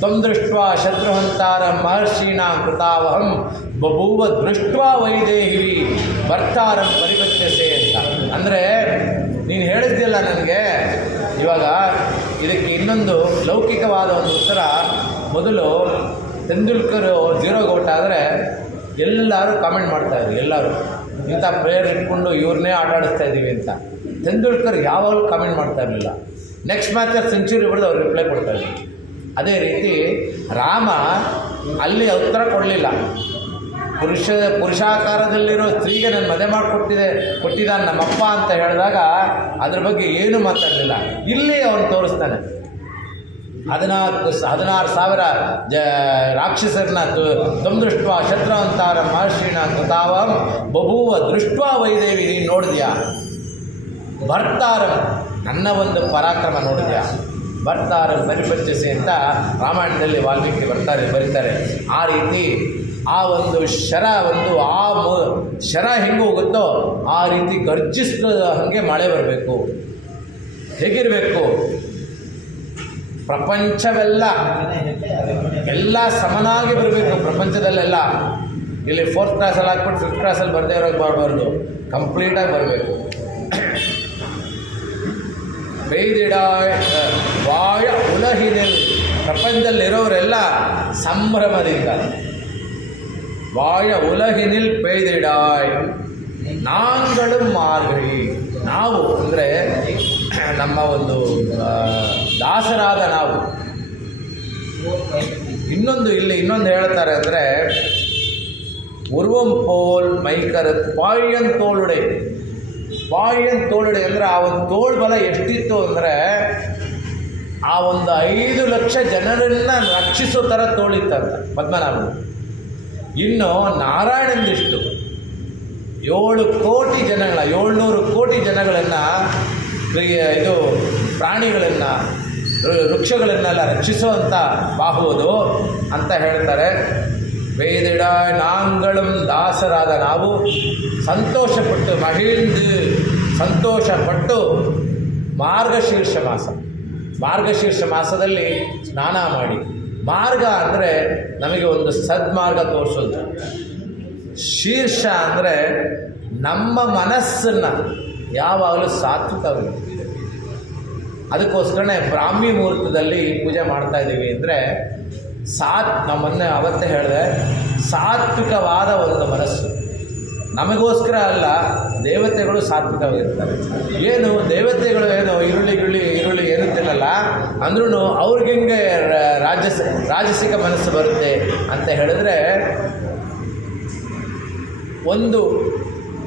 ತ್ವಂ ದೃಷ್ಟ್ವಾ ಶತ್ರುಹಂತಾರ ಮಹರ್ಷೀಣಾಂ ಕೃತಾವಹಂ ಬಭೂವ ದೃಷ್ಟ್ವಾ ವೈದೇಹಿ ಭರ್ತಾರಂ ಪರಿಪತ್ಯಸೆ ಅಂತ. ಅಂದರೆ ನೀನು ಹೇಳಿದ್ದಿಲ್ಲ ನನಗೆ, ಇವಾಗ ಇದಕ್ಕೆ ಇನ್ನೊಂದು ಲೌಕಿಕವಾದ ಒಂದು ಉತ್ತರ. ಮೊದಲು ತೆಂಡೂಲ್ಕರ್ 0 ಔಟ್ ಆದರೆ ಎಲ್ಲರೂ ಕಾಮೆಂಟ್ ಮಾಡ್ತಾಯಿದ್ರು, ಎಲ್ಲರೂ ಇಂಥ ಪ್ಲೇಯರ್ ಇಟ್ಕೊಂಡು ಇವ್ರನ್ನೇ ಆಟ ಆಡಿಸ್ತಾ ಇದ್ದೀವಿ ಅಂತ. ತೆಂಡೂಲ್ಕರ್ ಯಾವಾಗಲೂ ಕಾಮೆಂಟ್ ಮಾಡ್ತಾ ಇರಲಿಲ್ಲ. ನೆಕ್ಸ್ಟ್ ಮ್ಯಾಚಲ್ಲಿ ಸೆಂಚುರಿ ಹೊಡೆದು ಅವ್ರು ರಿಪ್ಲೈ ಕೊಡ್ತಾಯಿದ್ರು. ಅದೇ ರೀತಿ ರಾಮ ಅಲ್ಲಿ ಉತ್ತರ ಕೊಡಲಿಲ್ಲ. ಪುರುಷಾಕಾರದಲ್ಲಿರೋ ಸ್ತ್ರೀಗೆ ನಾನು ಮದುವೆ ಕೊಟ್ಟಿದ್ದಾನೆ ನಮ್ಮಪ್ಪ ಅಂತ ಹೇಳಿದಾಗ ಅದ್ರ ಬಗ್ಗೆ ಏನೂ ಮಾತಾಡಲಿಲ್ಲ. ಇಲ್ಲಿ ಅವನು ತೋರಿಸ್ತಾನೆ, 16,000 ರಾಕ್ಷಸರನ್ನ ತ್ವಂ ದೃಷ್ಟ್ವಾ ಶತ್ರುಹಂತಾರ ಮಹರ್ಷೀಣ ಕೃತಾವಹಂ ಬಭೂವ ದೃಷ್ಟ್ವಾ ವೈದೇವಿ, ನೀನು ನೋಡಿದ್ಯಾ? ಭರ್ತಾರಂ, ನನ್ನ ಒಂದು ಪರಾಕ್ರಮ ನೋಡಿದ್ಯಾ? ಭರ್ತಾರಂ ಪರಿಪರ್ಚಿಸಿ ಅಂತ ರಾಮಾಯಣದಲ್ಲಿ ವಾಲ್ಮೀಕಿ ಬರೀತಾರೆ. ಆ ರೀತಿ ಆ ಒಂದು ಶರ ಹೆಂಗೆ ಹೋಗುತ್ತೋ ಆ ರೀತಿ ಗರ್ಜಿಸಿದ ಹಾಗೆ ಮಳೆ ಬರಬೇಕು. ಹೇಗಿರಬೇಕು? ಪ್ರಪಂಚವೆಲ್ಲ ಸಮನಾಗಿ ಬರಬೇಕು. ಪ್ರಪಂಚದಲ್ಲೆಲ್ಲ ಇಲ್ಲಿ 4th ಕ್ಲಾಸಲ್ಲಿ ಹಾಕ್ಬಿಟ್ಟು 5th ಕ್ಲಾಸಲ್ಲಿ ಬರದೇ ಇರೋಕ್ಕೆ ಬರಬಾರ್ದು, ಕಂಪ್ಲೀಟಾಗಿ ಬರಬೇಕು. ಬೇಯ್ದಿಡಾಯ್ ವಾಯ ಉಲಹಿನಿಲ್, ಪ್ರಪಂಚದಲ್ಲಿರೋರೆಲ್ಲ ಸಂಭ್ರಮದಿಂದ ವಾಯ ಉಲಹಿನಿಲ್ ಪೇಯ್ದಿಡಾಯ್ ನಾಂಗಳು ಮಾರ್ಗಳಿ. ನಾವು ಅಂದರೆ ನಮ್ಮ ಒಂದು ದಾಸರಾದ ನಾವು. ಇನ್ನೊಂದು ಹೇಳ್ತಾರೆ ಅಂದರೆ, ಉರ್ವಂ ಪೋಲ್ ಮೈಕರತ್ ಪಾಯನ್ ತೋಳುಡೆ. ಪಾಯನ್ ತೋಳುಡೆ ಅಂದರೆ ಆ ಒಂದು ತೋಳು ಬಲ ಎಷ್ಟಿತ್ತು ಅಂದರೆ, ಆ ಒಂದು 5 ಲಕ್ಷ ಜನರನ್ನು ರಕ್ಷಿಸೋ ಥರ ತೋಳಿತ್ತಂತ ಪದ್ಮನಾಭನು. ಇನ್ನು ನಾರಾಯಣಂದಿಷ್ಟು 7 ಕೋಟಿ ಜನಗಳ 700 ಕೋಟಿ ಜನಗಳನ್ನು, ಇದು ಪ್ರಾಣಿಗಳನ್ನು, ವೃಕ್ಷಗಳನ್ನೆಲ್ಲ ರಕ್ಷಿಸುವಂಥ ಬಾಹುವುದು ಅಂತ ಹೇಳ್ತಾರೆ. ವೇದಿಡ ನಾಂಗಳಂ ದಾಸರಾದ ನಾವು ಸಂತೋಷಪಟ್ಟು ಮಾರ್ಗಶೀರ್ಷ ಮಾಸದಲ್ಲಿ ಸ್ನಾನ ಮಾಡಿ. ಮಾರ್ಗ ಅಂದರೆ ನಮಗೆ ಒಂದು ಸದ್ಮಾರ್ಗ ತೋರಿಸೋದು. ಶೀರ್ಷ ಅಂದರೆ ನಮ್ಮ ಮನಸ್ಸನ್ನು ಯಾವಾಗಲೂ ಸಾತ್ವಿಕವಾಗಿ ಅದಕ್ಕೋಸ್ಕರನೇ ಬ್ರಾಹ್ಮಿ ಮುಹೂರ್ತದಲ್ಲಿ ಪೂಜೆ ಮಾಡ್ತಾ ಇದ್ದೀವಿ ಅಂದರೆ ನಾವು ಮೊನ್ನೆ ಅವತ್ತೇ ಹೇಳಿದೆ, ಸಾತ್ವಿಕವಾದ ಒಂದು ಮನಸ್ಸು. ನಮಗೋಸ್ಕರ ಅಲ್ಲ, ದೇವತೆಗಳು ಸಾತ್ವಿಕವಾಗಿರ್ತಾರೆ. ಏನು ದೇವತೆಗಳು ಏನು ಈರುಳ್ಳಿ ಏನು ತಿನ್ನಲ್ಲ ಅಂದ್ರೂ ಅವ್ರಿಗೆ ಹೆಂಗೆ ರಾಜಸಿಕ ಮನಸ್ಸು ಬರುತ್ತೆ ಅಂತ ಹೇಳಿದ್ರೆ,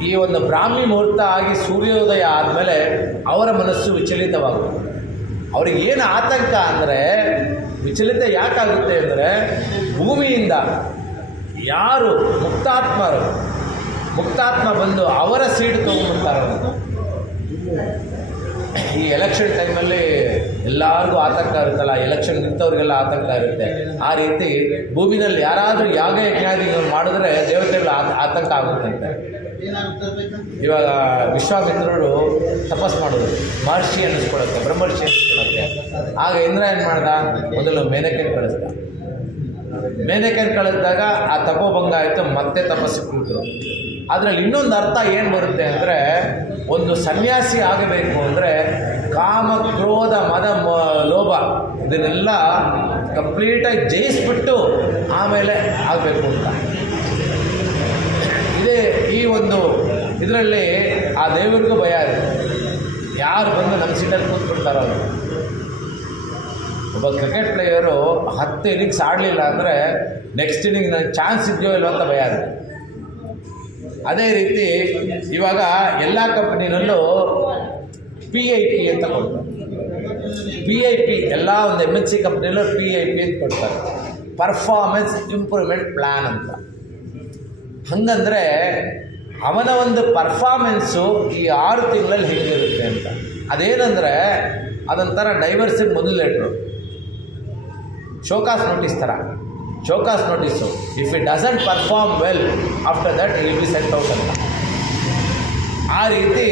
ಈ ಒಂದು ಬ್ರಾಹ್ಮಿ ಮುಹೂರ್ತ ಆಗಿ ಸೂರ್ಯೋದಯ ಆದಮೇಲೆ ಅವರ ಮನಸ್ಸು ವಿಚಲಿತವಾಗುತ್ತೆ. ಅವ್ರಿಗೆ ಏನು ಆತಂಕ ಅಂದರೆ, ವಿಚಲಿತ ಯಾಕಾಗುತ್ತೆ ಅಂದರೆ, ಭೂಮಿಯಿಂದ ಯಾರು ಮುಕ್ತಾತ್ಮ ಬಂದು ಅವರ ಸೀಟ್ ತೊಗೊಂಡ್ಬಿಡ್ತಾರೆ. ಈ ಎಲೆಕ್ಷನ್ ಟೈಮಲ್ಲಿ ಎಲ್ಲರಿಗೂ ಆತಂಕ ಇರುತ್ತಲ್ಲ, ಎಲೆಕ್ಷನ್ ನಿಂತವ್ರಿಗೆಲ್ಲ ಆತಂಕ ಇರುತ್ತೆ. ಆ ರೀತಿ ಭೂಮಿನಲ್ಲಿ ಯಾರಾದರೂ ಯಾಗ ಯಜ್ಞಾದಿಗಳು ಮಾಡಿದ್ರೆ ದೇವತೆಗಳ ಆತಂಕ ಆಗುತ್ತಂತೆ. ಇವಾಗ ವಿಶ್ವಾಮಿತ್ರರು ತಪಸ್ ಮಾಡಿದ್ರು, ಮಹರ್ಷಿ ಅನ್ನಿಸ್ಕೊಳಕ್ಕೆ, ಬ್ರಹ್ಮರ್ಷಿ ಅನ್ನಿಸ್ಕೊಳಕ್ಕೆ. ಆಗ ಇಂದ್ರ ಏನು ಮಾಡ್ದ, ಮೊದಲು ಮೇನಕೆಯನ್ನು ಕಳಿಸ್ದ. ಮೇನಕೆಯನ್ನು ಕಳಿಸಿದಾಗ ಆ ತಪೋಭಂಗ ಆಯಿತು, ಮತ್ತೆ ತಪಸ್ಸು ಕೂತರು. ಅದರಲ್ಲಿ ಇನ್ನೊಂದು ಅರ್ಥ ಏನು ಬರುತ್ತೆ ಅಂದರೆ, ಒಂದು ಸನ್ಯಾಸಿ ಆಗಬೇಕು ಅಂದರೆ ಕಾಮ, ಕ್ರೋಧ, ಮದ, ಲೋಭ ಇದನ್ನೆಲ್ಲ ಕಂಪ್ಲೀಟಾಗಿ ಜಯಿಸ್ಬಿಟ್ಟು ಆಮೇಲೆ ಆಗಬೇಕು ಅಂತ. ಈ ಒಂದು ಇದರಲ್ಲಿ ಆ ದೇವರಿಗೂ ಭಯ ಇದೆ. ಯಾರು ಬಂದು ನಮ್ಮ ಸೀಟಲ್ಲಿ ಕೂತ್ಬಿಡ್ತಾರೋ ಅವರು. ಒಬ್ಬ ಕ್ರಿಕೆಟ್ ಪ್ಲೇಯರು 10 ಇನ್ನಿಂಗ್ಸ್ ಆಡಲಿಲ್ಲ ಅಂದರೆ ನೆಕ್ಸ್ಟ್ ಇನ್ನಿಂಗ್ ನನ್ನ ಚಾನ್ಸ್ ಇದೆಯೋ ಇಲ್ವೋ ಅಂತ ಭಯ ಇದೆ. ಅದೇ ರೀತಿ ಇವಾಗ ಎಲ್ಲ ಕಂಪ್ನಿನಲ್ಲೂ PIP ಅಂತ ಕೊಡ್ತಾರೆ. PIP ಎಲ್ಲ ಒಂದು MNC ಕಂಪ್ನಿಯಲ್ಲೂ PIP ಅಂತ ಕೊಡ್ತಾರೆ, ಪರ್ಫಾರ್ಮೆನ್ಸ್ ಇಂಪ್ರೂವ್ಮೆಂಟ್ ಪ್ಲ್ಯಾನ್ ಅಂತ. ಹಂಗಂದರೆ ಅವನ ಒಂದು ಪರ್ಫಾರ್ಮೆನ್ಸು ಈ 6 ತಿಂಗಳಲ್ಲಿ ಹೇಗಿರುತ್ತೆ ಅಂತ. ಅದೇನೆಂದರೆ ಅದೊಂಥರ ಡೈವರ್ಸಿಗೆ ಮೊದಲು ಲೆಟ್ರು, ಶೋಕಾಸ್ ನೋಟಿಸ್ ಥರ. Show cause notice, if it doesn't perform well after that will be sent out ಅಂತ. ಆ ರೀತಿ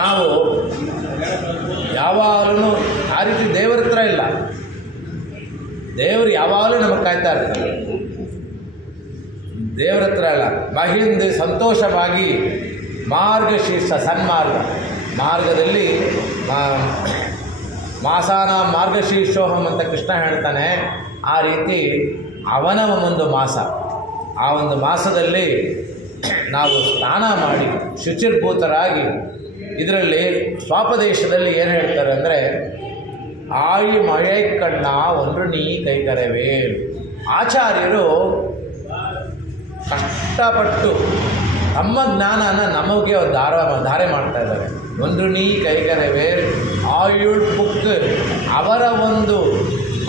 ನಾವು ಯಾವಾಗಲೂ ಆ ರೀತಿ ದೇವರ ಹತ್ರ ಇಲ್ಲ. ದೇವರು ಯಾವಾಗಲೂ ನಮಗೆ ಕಾಯ್ತಾ ಇರ್ತಾರೆ. ದೇವರ ಹತ್ರ ಅಲ್ಲ, ಮಹಿಂದ ಸಂತೋಷವಾಗಿ ಮಾರ್ಗಶೀರ್ಷ ಮಾರ್ಗದಲ್ಲಿ ಮಾಸಾನ ಮಾರ್ಗಶೀರ್ಷೋಹಂ ಅಂತ ಕೃಷ್ಣ ಹೇಳ್ತಾನೆ. ಆ ರೀತಿ ಅವನ ಒಂದು ಮಾಸ, ಆ ಒಂದು ಮಾಸದಲ್ಲಿ ನಾವು ಸ್ನಾನ ಮಾಡಿ ಶುಚಿರ್ಭೂತರಾಗಿ, ಇದರಲ್ಲಿ ಸ್ವಾಪದೇಶದಲ್ಲಿ ಏನು ಹೇಳ್ತಾರೆ ಅಂದರೆ, ಆಯಿ ಮಳೆ ಕಣ್ಣ ಒಂದು ನೀ ಕೈಕರವೇ. ಆಚಾರ್ಯರು ಕಷ್ಟಪಟ್ಟು ತಮ್ಮ ಜ್ಞಾನನ ನಮಗೆ ಧಾರೆ ಮಾಡ್ತಾ ಇದ್ದಾರೆ. ಒಂದು ನೀ ಕೈಕರವೇ ಆಯುಳ್ ಬುಕ್, ಅವರ ಒಂದು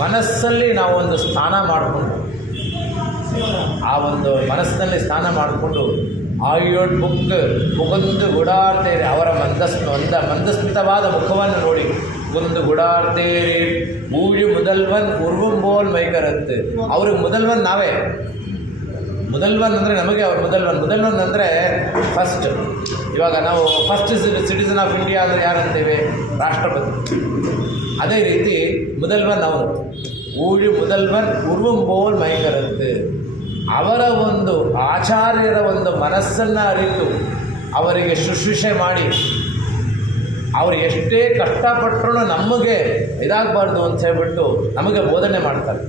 ಮನಸ್ಸಲ್ಲಿ ನಾವು ಒಂದು ಸ್ನಾನ ಮಾಡಿಕೊಂಡು, ಆ ಒಂದು ಮನಸ್ಸಿನಲ್ಲಿ ಸ್ನಾನ ಮಾಡಿಕೊಂಡು ಆಯುಳ್ ಬುಕ್ ಮುಗೊಂದು ಗುಡಾರ್ತೇರಿ, ಅವರ ಮಂದಸ್ಮಿತವಾದ ಮುಖವನ್ನು ನೋಡಿ, ಒಂದು ಗುಡಾರ್ತೇರಿ ಊಳಿ ಮುದಲ್ವನ್ ಉರ್ವಂಬೋಲ್ ಮೈಕರತ್ತು. ಅವ್ರಿಗೆ ಮುದಲ್ವನ್ ನಾವೇ. ಮುದಲ್ವನ್ ಅಂದರೆ ನಮಗೆ ಅವ್ರು ಮುದಲ್ವನ್ ಅಂದರೆ ಫಸ್ಟ್. ಇವಾಗ ನಾವು ಫಸ್ಟ್ ಸಿಟಿಸನ್ ಆಫ್ ಇಂಡಿಯಾ ಅಂದರೆ ಯಾರಂತೇವೆ? ರಾಷ್ಟ್ರಪತಿ. ಅದೇ ರೀತಿ ಮುದಲ್ವನ್ ಅವರು ಊಳಿ ಮುದಲ್ವನ್ ಉರ್ವಂಬೋಲ್ ಮೈಕರತ್ತು. ಅವರ ಒಂದು ಆಚಾರ್ಯರ ಒಂದು ಮನಸ್ಸನ್ನು ಅರಿತು ಅವರಿಗೆ ಶುಶ್ರೂಷೆ ಮಾಡಿ, ಅವರು ಎಷ್ಟೇ ಕಷ್ಟಪಟ್ಟರೂ ನಮಗೆ ಇದಾಗಬಾರ್ದು ಅಂತ ಹೇಳ್ಬಿಟ್ಟು ನಮಗೆ ಬೋಧನೆ ಮಾಡ್ತಾರೆ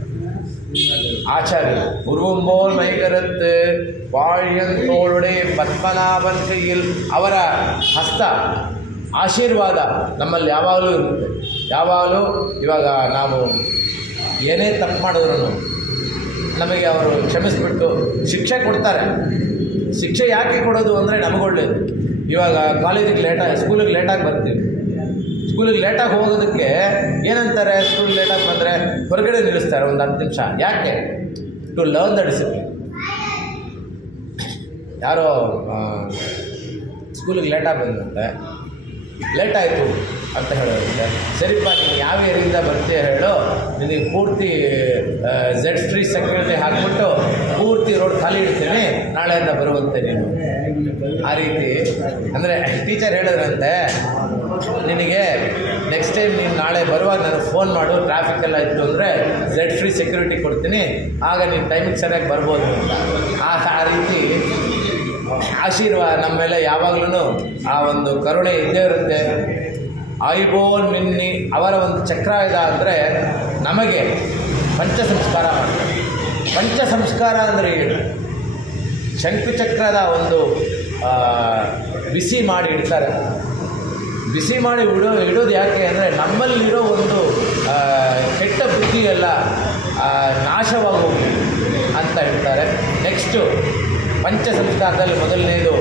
ಆಚಾರ್ಯರು. ಉರ್ವಂಬೋಲ್ ಮೈಕರತ್ತು ವಾಳ್ಯನ್ ತೋಳುಡೆ ಪದ್ಮನಾಭನ್ ಕೈயில், ಅವರ ಹಸ್ತ ಆಶೀರ್ವಾದ ನಮ್ಮಲ್ಲಿ ಯಾವಾಗಲೂ ಇರುತ್ತೆ. ಯಾವಾಗಲೂ ಇವಾಗ ನಾವು ಏನೇ ತಪ್ಪು ಮಾಡಿದ್ರು ನಮಗೆ ಅವರು ಕ್ಷಮಿಸಿಬಿಟ್ಟು ಶಿಕ್ಷೆ ಕೊಡ್ತಾರೆ. ಶಿಕ್ಷೆ ಯಾಕೆ ಕೊಡೋದು ಅಂದರೆ ನಮಗೊಳ್ಳೇದು. ಇವಾಗ ಸ್ಕೂಲಿಗೆ ಲೇಟಾಗಿ ಬರ್ತೀವಿ. ಸ್ಕೂಲಿಗೆ ಲೇಟಾಗಿ ಹೋಗೋದಕ್ಕೆ ಏನಂತಾರೆ, ಸ್ಕೂಲಿಗೆ ಲೇಟಾಗಿ ಬಂದರೆ ಹೊರಗಡೆ ನಿಲ್ಲಿಸ್ತಾರೆ ಒಂದು 10 ನಿಮಿಷ. ಯಾಕೆ? To learn the discipline. ಯಾರೋ ಸ್ಕೂಲಿಗೆ ಲೇಟಾಗಿ ಬಂದಂತೆ, ಲೇಟಾಯಿತು ಅಂತ ಹೇಳೋದಂತೆ. ಸರಿಪ್ಪ ನೀನು ಯಾವ ಏರಿಯಿಂದ ಬರ್ತೀಯ ಹೇಳು, ನಿನಗೆ ಪೂರ್ತಿ Z ಫ್ರೀ ಸೆಕ್ಯೂರಿಟಿ ಹಾಕ್ಬಿಟ್ಟು ಪೂರ್ತಿ ರೋಡ್ ಖಾಲಿ ಇಡ್ತೀನಿ, ನಾಳೆಯಿಂದ ಬರುವಂತೆ ನೀನು. ಆ ರೀತಿ ಅಂದರೆ ಟೀಚರ್ ಹೇಳಿದ್ರಂತೆ, ನಿನಗೆ ನೆಕ್ಸ್ಟ್ ಟೈಮ್ ನೀನು ನಾಳೆ ಬರುವಾಗ ನನಗೆ ಫೋನ್ ಮಾಡು, ಟ್ರಾಫಿಕ್ ಎಲ್ಲ ಇತ್ತು ಅಂದರೆ Z ಫ್ರೀ ಸೆಕ್ಯೂರಿಟಿ ಕೊಡ್ತೀನಿ, ಆಗ ನೀನು ಟೈಮಿಗೆ ಸರಿಯಾಗಿ ಬರ್ಬೋದು ಅಂತ. ಆ ರೀತಿ ಆಶೀರ್ವಾದ ನಮ್ಮ ಮೇಲೆ ಯಾವಾಗಲೂ ಆ ಒಂದು ಕರುಣೆ ಇದ್ದೇ ಇರುತ್ತೆ. ಐಬೋಲ್ ಮಿನ್ನಿ ಅವರ ಒಂದು ಚಕ್ರಾಯುಧ ಅಂದರೆ ನಮಗೆ ಪಂಚ ಸಂಸ್ಕಾರ ಮಾಡ್ತಾರೆ. ಪಂಚ ಸಂಸ್ಕಾರ ಅಂದರೆ ಏನು? ಶಂಕುಚಕ್ರದ ಒಂದು ಬಿಸಿ ಮಾಡಿ ಇಡ್ತಾರೆ. ಬಿಸಿ ಮಾಡಿ ಇಡೋದು ಯಾಕೆ ಅಂದರೆ ನಮ್ಮಲ್ಲಿರೋ ಒಂದು ಕೆಟ್ಟ ಬುದ್ಧಿ ಎಲ್ಲ ನಾಶವಾಗೋಗಿ ಅಂತ ಹೇಳ್ತಾರೆ. ನೆಕ್ಸ್ಟು ಪಂಚ ಸಂಸ್ಕಾರದಲ್ಲಿ ಮೊದಲನೇದು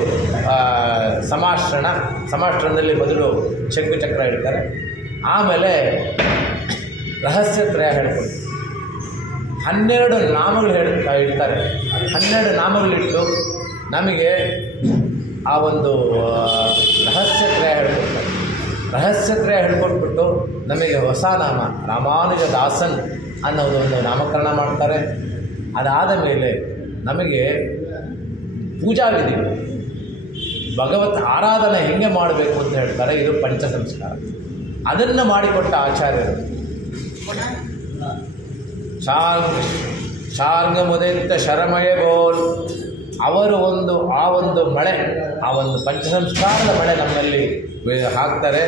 ಸಮಾಷ್ಟ್ರಣದಲ್ಲಿ ಮೊದಲು ಶಂಕುಚಕ್ರ ಇಡ್ತಾರೆ. ಆಮೇಲೆ ರಹಸ್ಯತ್ರಯ ಹೇಳ್ಕೊಂಡು 12 ನಾಮಗಳು ಇಡ್ತಾರೆ. 12 ನಾಮಗಳಿಟ್ಟು ನಮಗೆ ಆ ಒಂದು ರಹಸ್ಯತ್ರಯ ಹೇಳ್ಕೊಡ್ತಾರೆ. ರಹಸ್ಯತ್ರಯ ಹೇಳ್ಕೊಟ್ಬಿಟ್ಟು ನಮಗೆ ಹೊಸ ನಾಮ ರಾಮಾನುಜ ದಾಸನ್ ಅನ್ನೋದೊಂದು ನಾಮಕರಣ ಮಾಡ್ತಾರೆ. ಅದಾದ ಮೇಲೆ ನಮಗೆ ಪೂಜಾ ವಿಧಿಗಳು, ಭಗವತ್ ಆರಾಧನೆ ಹೆಂಗೆ ಮಾಡಬೇಕು ಅಂತ ಹೇಳ್ತಾರೆ. ಇದು ಪಂಚ ಸಂಸ್ಕಾರ. ಅದನ್ನು ಮಾಡಿಕೊಟ್ಟ ಆಚಾರ್ಯರು ಶಾರ್ಂಗ ಮುದೆಂತ ಶರಮಯ ಬೋಲ್ ಅವರು ಆ ಒಂದು ಮಳೆ, ಆ ಒಂದು ಪಂಚ ಸಂಸ್ಕಾರದ ಮಳೆ ನಮ್ಮಲ್ಲಿ ಹಾಕ್ತಾರೆ.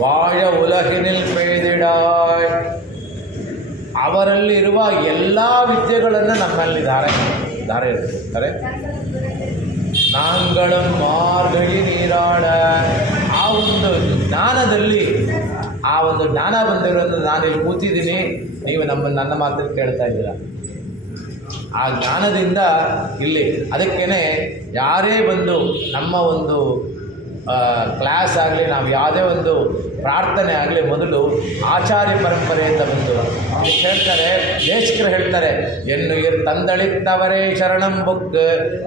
ವಾಯ ಉಲಹಿನಿಲ್ ಪೇದಿಡಾಯ್ ಅವರಲ್ಲಿರುವ ಎಲ್ಲ ವಿದ್ಯೆಗಳನ್ನು ನಮ್ಮಲ್ಲಿ ಧಾರೆ ಇರ್ತಾರೆ. ನಾಂಗಳಂ ಮಾರ್ಗಳಿ ನೀರಾಡ ಆ ಒಂದು ಜ್ಞಾನದಲ್ಲಿ ಆ ಒಂದು ಜ್ಞಾನ ಬಂದಿರೋದು. ನಾನಿಲ್ಲಿ ಕೂತಿದ್ದೀನಿ, ನೀವು ನನ್ನ ಮಾತನ್ನು ಕೇಳ್ತಾ ಇದ್ದೀರಾ. ಆ ಜ್ಞಾನದಿಂದ ಇಲ್ಲಿ ಅದಕ್ಕೇ ಯಾರೇ ಬಂದು ನಮ್ಮ ಒಂದು ಕ್ಲಾಸ್ ಆಗಲಿ, ನಾವು ಯಾವುದೇ ಒಂದು ಪ್ರಾರ್ಥನೆ ಆಗಲಿ, ಮೊದಲು ಆಚಾರ್ಯ ಪರಂಪರೆಯಿಂದ ಬಂದು ಹೇಳ್ತಾರೆ. ದೇಶಿಕರು ಹೇಳ್ತಾರೆ, ಎನ್ನು ತಂದಳಿತ್ತವರೇ ಶರಣಂ ಬುಕ್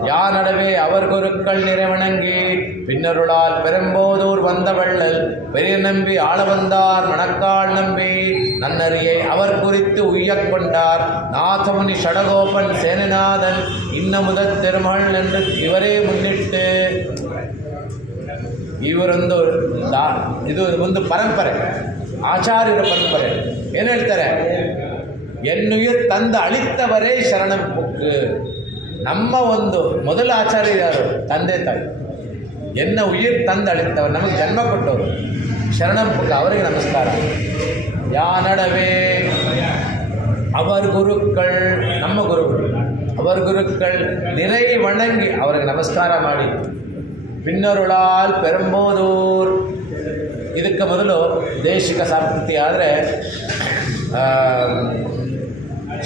ಯಾ ನಡುವೆ அவர் குருக்கள் நிறைவணங்கி பின்னருளால் பெரும்போதூர் வந்த வள்ளல் பெரிய நம்பி ஆள வந்தார் மணக்காள் நம்பி நன்னறியை அவர் குறித்து உய்யக் கொண்டார் நாதமுனி ஷடகோபன் சேனநாதன் இன்ன முதல் திருமகள் என்று ಇವರೇ ಮುನ್ನಿಟ್ಟು ಇವರೊಂದು ಇದು ಒಂದು ಪರಂಪರೆ, ಆಚಾರ್ಯರ ಪರಂಪರೆ. ಏನು ಹೇಳ್ತಾರೆ? ಎನ್ನುಯಿರ್ ತಂದ ಅಳಿತ್ತವರೇ ಶರಣಂ ಬುಕ್. ನಮ್ಮ ಒಂದು ಮೊದಲ ಆಚಾರ್ಯ ಯಾರು? ತಂದೆ ತಾಯಿ. ಎನ್ನ ಉಯಿರ್ ತಂದ ಅಳಿತ್ತವರು, ನಮಗೆ ಜನ್ಮ ಕೊಟ್ಟವರು ಶರಣಂ ಬುಕ್, ಅವರಿಗೆ ನಮಸ್ಕಾರ. ಯಾ ನಡವೆ ಅವರ ಗುರುಗಳು, ನಮ್ಮ ಗುರುಗಳು, ಅವರ ಗುರುಗಳು ನಿರೈ ವಣಂಗಿ ಅವರಿಗೆ ನಮಸ್ಕಾರ ಮಾಡಿ. ಪಿನ್ನರುಳಾಲ್ ಪೆರಂಬೋದೂರ್ ಇದಕ್ಕೆ ಮೊದಲು ದೇಶಿಕ ಸಂಸ್ಕೃತಿ ಆದರೆ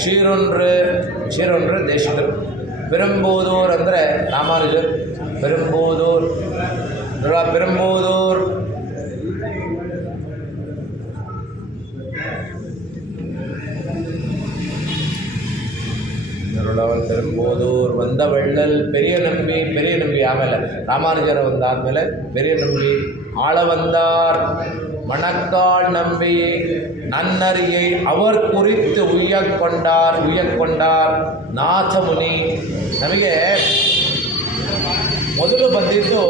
ಶೀರೊಂಡ್ರು ದೇಶಿಕರು. ಪೆರಂಬೋದೂರ್ ಅಂದರೆ ರಾಮಾನುಜರು. ಪೆರಂಬೋದೂರ್ ಪೆರಂಬೋದೂರ್ ವಂದ ವಳ್ಳಲ್ ಪೆರಿಯ ನಂಬಿ ಆಮೇಲೆ ರಾಮಾನುಜರ ಒಂದಾದಮೇಲೆ ಪೆರಿಯ ನಂಬಿ ಆಳವಂದಾರ್ மணக்காள் நம்பி நன்னறியை அவர் குறித்து ಉಯ್ಯಕೊಂಡಾರ್ ನಾಥಮುನಿ. ನಮಗೆ ಮೊದಲು ಬಂದಿದ್ದು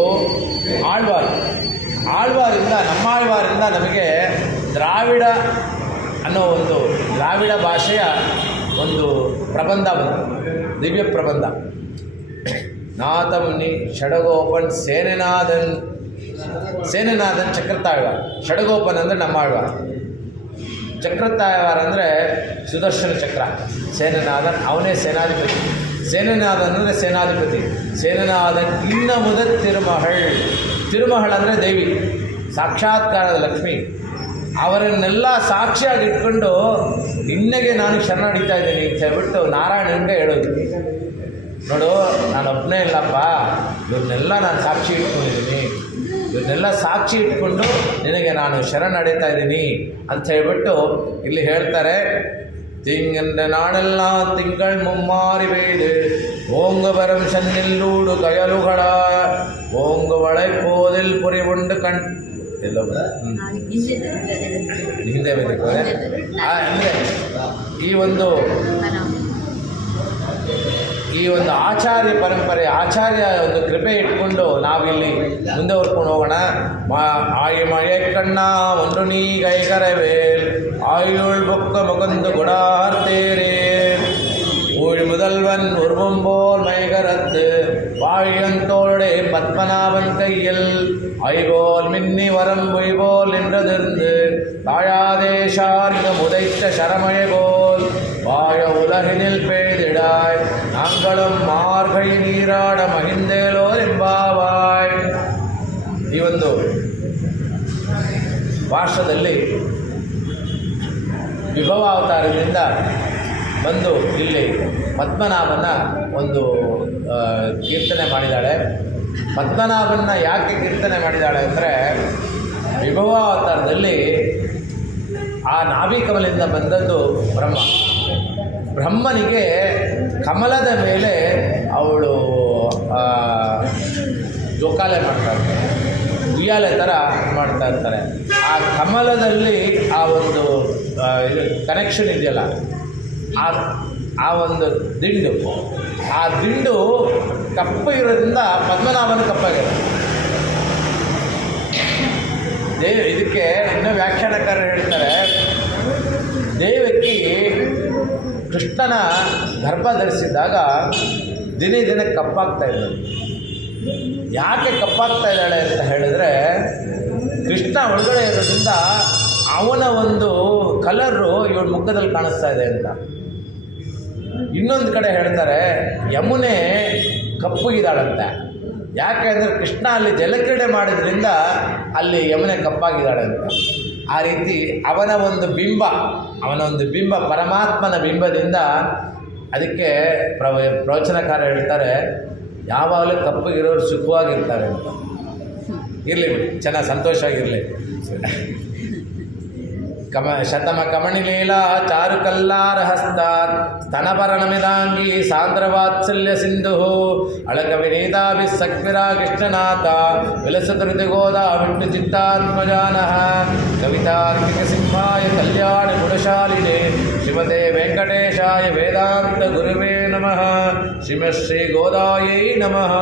ಆಳ್ವಾರಿಂದ ನಮ್ಮಾಳ್ವಾರಿಂದ ನಮಗೆ ದ್ರಾವಿಡ ಅನ್ನೋ ಒಂದು ದ್ರಾವಿಡ ಭಾಷೆಯ ಒಂದು ಪ್ರಬಂಧ ಬಂತು, ದಿವ್ಯ ಪ್ರಬಂಧ. ನಾಥಮುನಿ ಷಡಗೋಪನ್ ಸೇನನಾಥನ್ ಚಕ್ರತಾಳ್ವಾರ್. ಷಡಗೋಪನ್ ಅಂದರೆ ನಮ್ಮಾಳ್ವಾರ್, ಚಕ್ರತಾಳ್ವಾರ್ ಅಂದರೆ ಸುದರ್ಶನ ಚಕ್ರ. ಸೇನನಾಥನ್ ಅವನೇ ಸೇನಾಧಿಪತಿ. ಸೇನನಾಥನ್ ಅಂದರೆ ಸೇನನಾಥನ್ ಇನ್ನ ಮುದತ್ ತಿರುಮಹಳ್ ಅಂದರೆ ದೇವಿ, ಸಾಕ್ಷಾತ್ಕಾರದ ಲಕ್ಷ್ಮಿ. ಅವರನ್ನೆಲ್ಲ ಸಾಕ್ಷಿಯಾಗಿ ಇಟ್ಕೊಂಡು ನಿನ್ನೆಗೆ ನಾನು ಶರಣಾಡಿತಾ ಇದ್ದೀನಿ ಅಂತ ಹೇಳ್ಬಿಟ್ಟು ನಾರಾಯಣನಿಗೆ ಹೇಳೋದು. ನೋಡು, ನಾನೊಬ್ಬನೇ ಇಲ್ಲಪ್ಪ, ಇವ್ರನ್ನೆಲ್ಲ ನಾನು ಸಾಕ್ಷಿ ಇಟ್ಕೊಂಡಿದ್ದೀನಿ, ಇವನ್ನೆಲ್ಲ ಸಾಕ್ಷಿ ಇಟ್ಕೊಂಡು ನಿನಗೆ ನಾನು ಶರಣಾಡಿತಾ ಇದ್ದೀನಿ ಅಂತ ಹೇಳ್ಬಿಟ್ಟು ಇಲ್ಲಿ ಹೇಳ್ತಾರೆ. ತಿಂಗಂದ ನಾಳೆಲ್ಲ ತಿಂಗಳು ಮುಮ್ಮಾರಿ ಬೇಡು ಓಂಗು ಬರಂ ಸನ್ನಿಲ್ಲೂಡು ಕಯಲುಗಳ ಓಂಗು ಒಳಪೋದಿಲ್ ಪುರಿ ಉಂಡು ಎಲ್ಲ ಹಿಂದೆ ಬೇಕು. ಅಂದರೆ ಈ ಒಂದು ಆಚಾರ್ಯ ಪರಂಪರೆ, ಆಚಾರ್ಯ ಒಂದು ಕೃಪೆ ಇಟ್ಕೊಂಡು ನಾವಿಲ್ಲಿ ಮುಂದೆ ಹೊರ್ಕೊಂಡು ಹೋಗೋಣ. ಮಳೆ ಕಣ್ಣ ಒಂದು ನೀ ಗೈಕರವೇಲ್ ಆಯುಳ್ ಬೊಕ್ಕ ಮುಗಂದು ಗುಡಾರ್ತೇರೆ ஊழி முதல்வன் உருவம்போல் மைகரத்து வாழியந்தோளுடைய பத்மநாபன் கையில் ஐபோல் மின்னி வரம் பொய்போல் நின்றதிர்ந்து தாழாதேஷார்ந்த முதைத்த சரமழை போல் வாழ உலகினில் பெய்திடாய் நாங்களும் மார்கை நீராட மகிழ்ந்தேலோ ಎಂಬಾವಾಯ್. ಈ ಒಂದು ಭಾಷದಲ್ಲಿ ವಿಭವ ಅವತಾರದಿಂದ ಬಂದು ಇಲ್ಲಿ ಪದ್ಮನಾಭನ ಒಂದು ಕೀರ್ತನೆ ಮಾಡಿದ್ದಾಳೆ. ಪದ್ಮನಾಭನ ಯಾಕೆ ಕೀರ್ತನೆ ಮಾಡಿದ್ದಾಳೆ ಅಂದರೆ, ವಿಭವ ಅವತಾರದಲ್ಲಿ ಆ ನಾಭಿಕಮಲಿಂದ ಬಂದದ್ದು ಬ್ರಹ್ಮನಿಗೆ ಕಮಲದ ಮೇಲೆ ಅವಳು ಜೋಕಾಲೆ ಮಾಡ್ತಾ ಇರ್ತಾರೆ, ಉಯ್ಯಾಲೆ ಥರ ಮಾಡ್ತಾ ಇರ್ತಾರೆ. ಆ ಕಮಲದಲ್ಲಿ ಆ ಒಂದು ಇದು ಕನೆಕ್ಷನ್ ಇದೆಯಲ್ಲ, ಆ ಒಂದು ದಿಂಡು ಕಪ್ಪು ಇರೋದ್ರಿಂದ ಪದ್ಮನಾಭನ ಕಪ್ಪಾಗಿದೆ. ಇದಕ್ಕೆ ಇನ್ನೂ ವ್ಯಾಖ್ಯಾನಕಾರರು ಹೇಳ್ತಾರೆ, ದೇವಕಿ ಕೃಷ್ಣನ ಗರ್ಭ ಧರಿಸಿದಾಗ ದಿನೇ ದಿನ ಕಪ್ಪಾಗ್ತಾ ಇದ್ದಳು. ಯಾಕೆ ಕಪ್ಪಾಗ್ತಾ ಇದ್ದಾಳೆ ಅಂತ ಹೇಳಿದ್ರೆ, ಕೃಷ್ಣ ಒಳಗಡೆ ಇರೋದ್ರಿಂದ ಅವನ ಒಂದು ಕಲರು ಇವಳ ಮುಖದಲ್ಲಿ ಕಾಣಿಸ್ತಾ ಇದೆ ಅಂತ. ಇನ್ನೊಂದು ಕಡೆ ಹೇಳ್ತಾರೆ, ಯಮುನೆ ಕಪ್ಪಗಿದ್ದಾಳಂತೆ. ಯಾಕೆ ಅಂದರೆ ಕೃಷ್ಣ ಅಲ್ಲಿ ಜಲಕ್ರೀಡೆ ಮಾಡಿದ್ರಿಂದ ಅಲ್ಲಿ ಯಮುನೆ ಕಪ್ಪಾಗಿದ್ದಾಳೆ ಅಂತ. ಆ ರೀತಿ ಅವನ ಒಂದು ಬಿಂಬ ಪರಮಾತ್ಮನ ಬಿಂಬದಿಂದ, ಅದಕ್ಕೆ ಪ್ರವಚನಕಾರ ಹೇಳ್ತಾರೆ, ಯಾವಾಗಲೂ ಕಪ್ಪಗಿರೋರು ಸುಖವಾಗಿರ್ತಾರೆ ಅಂತ. ಇರಲಿ ಬಿಡಿ, ಚೆನ್ನಾಗಿ ಸಂತೋಷವಾಗಿರಲಿ. ಶತಮ ಕಮಣಿಲೀಲಾ ಚಾರು ಕಲ್ಲಾರಹಸ್ತಾತ್ ಸ್ತನಪರಣಮಿದಾಂಗಿ ಸಾಂದ್ರವಾತ್ಸಲ್ಯ ಸಿಂಧು ಅಳಕ ವಿನೀತಾಭಿ ಸಕ್ವಿರಾ ಕೃಷ್ಣನಾಥ ವಿಲಸತೃತಿ ಗೋದಾ ವಿಷ್ಣು ಚಿತ್ತಾತ್ಮಜಾನಃ ಕವಿತಾರ್ಕಿಕ ಸಿಂಹಾಯ ಕಲ್ಯಾಣ ಗುಣಶಾಲಿನೇ ಶ್ರೀಮತೆ ವೆಂಕಟೇಶಾಯ ವೇದಾಂತ ಗುರುವೇ ನಮಃ. ಶ್ರೀಮಶ್ರೀ ಗೋದಾಯೈ ನಮಃ.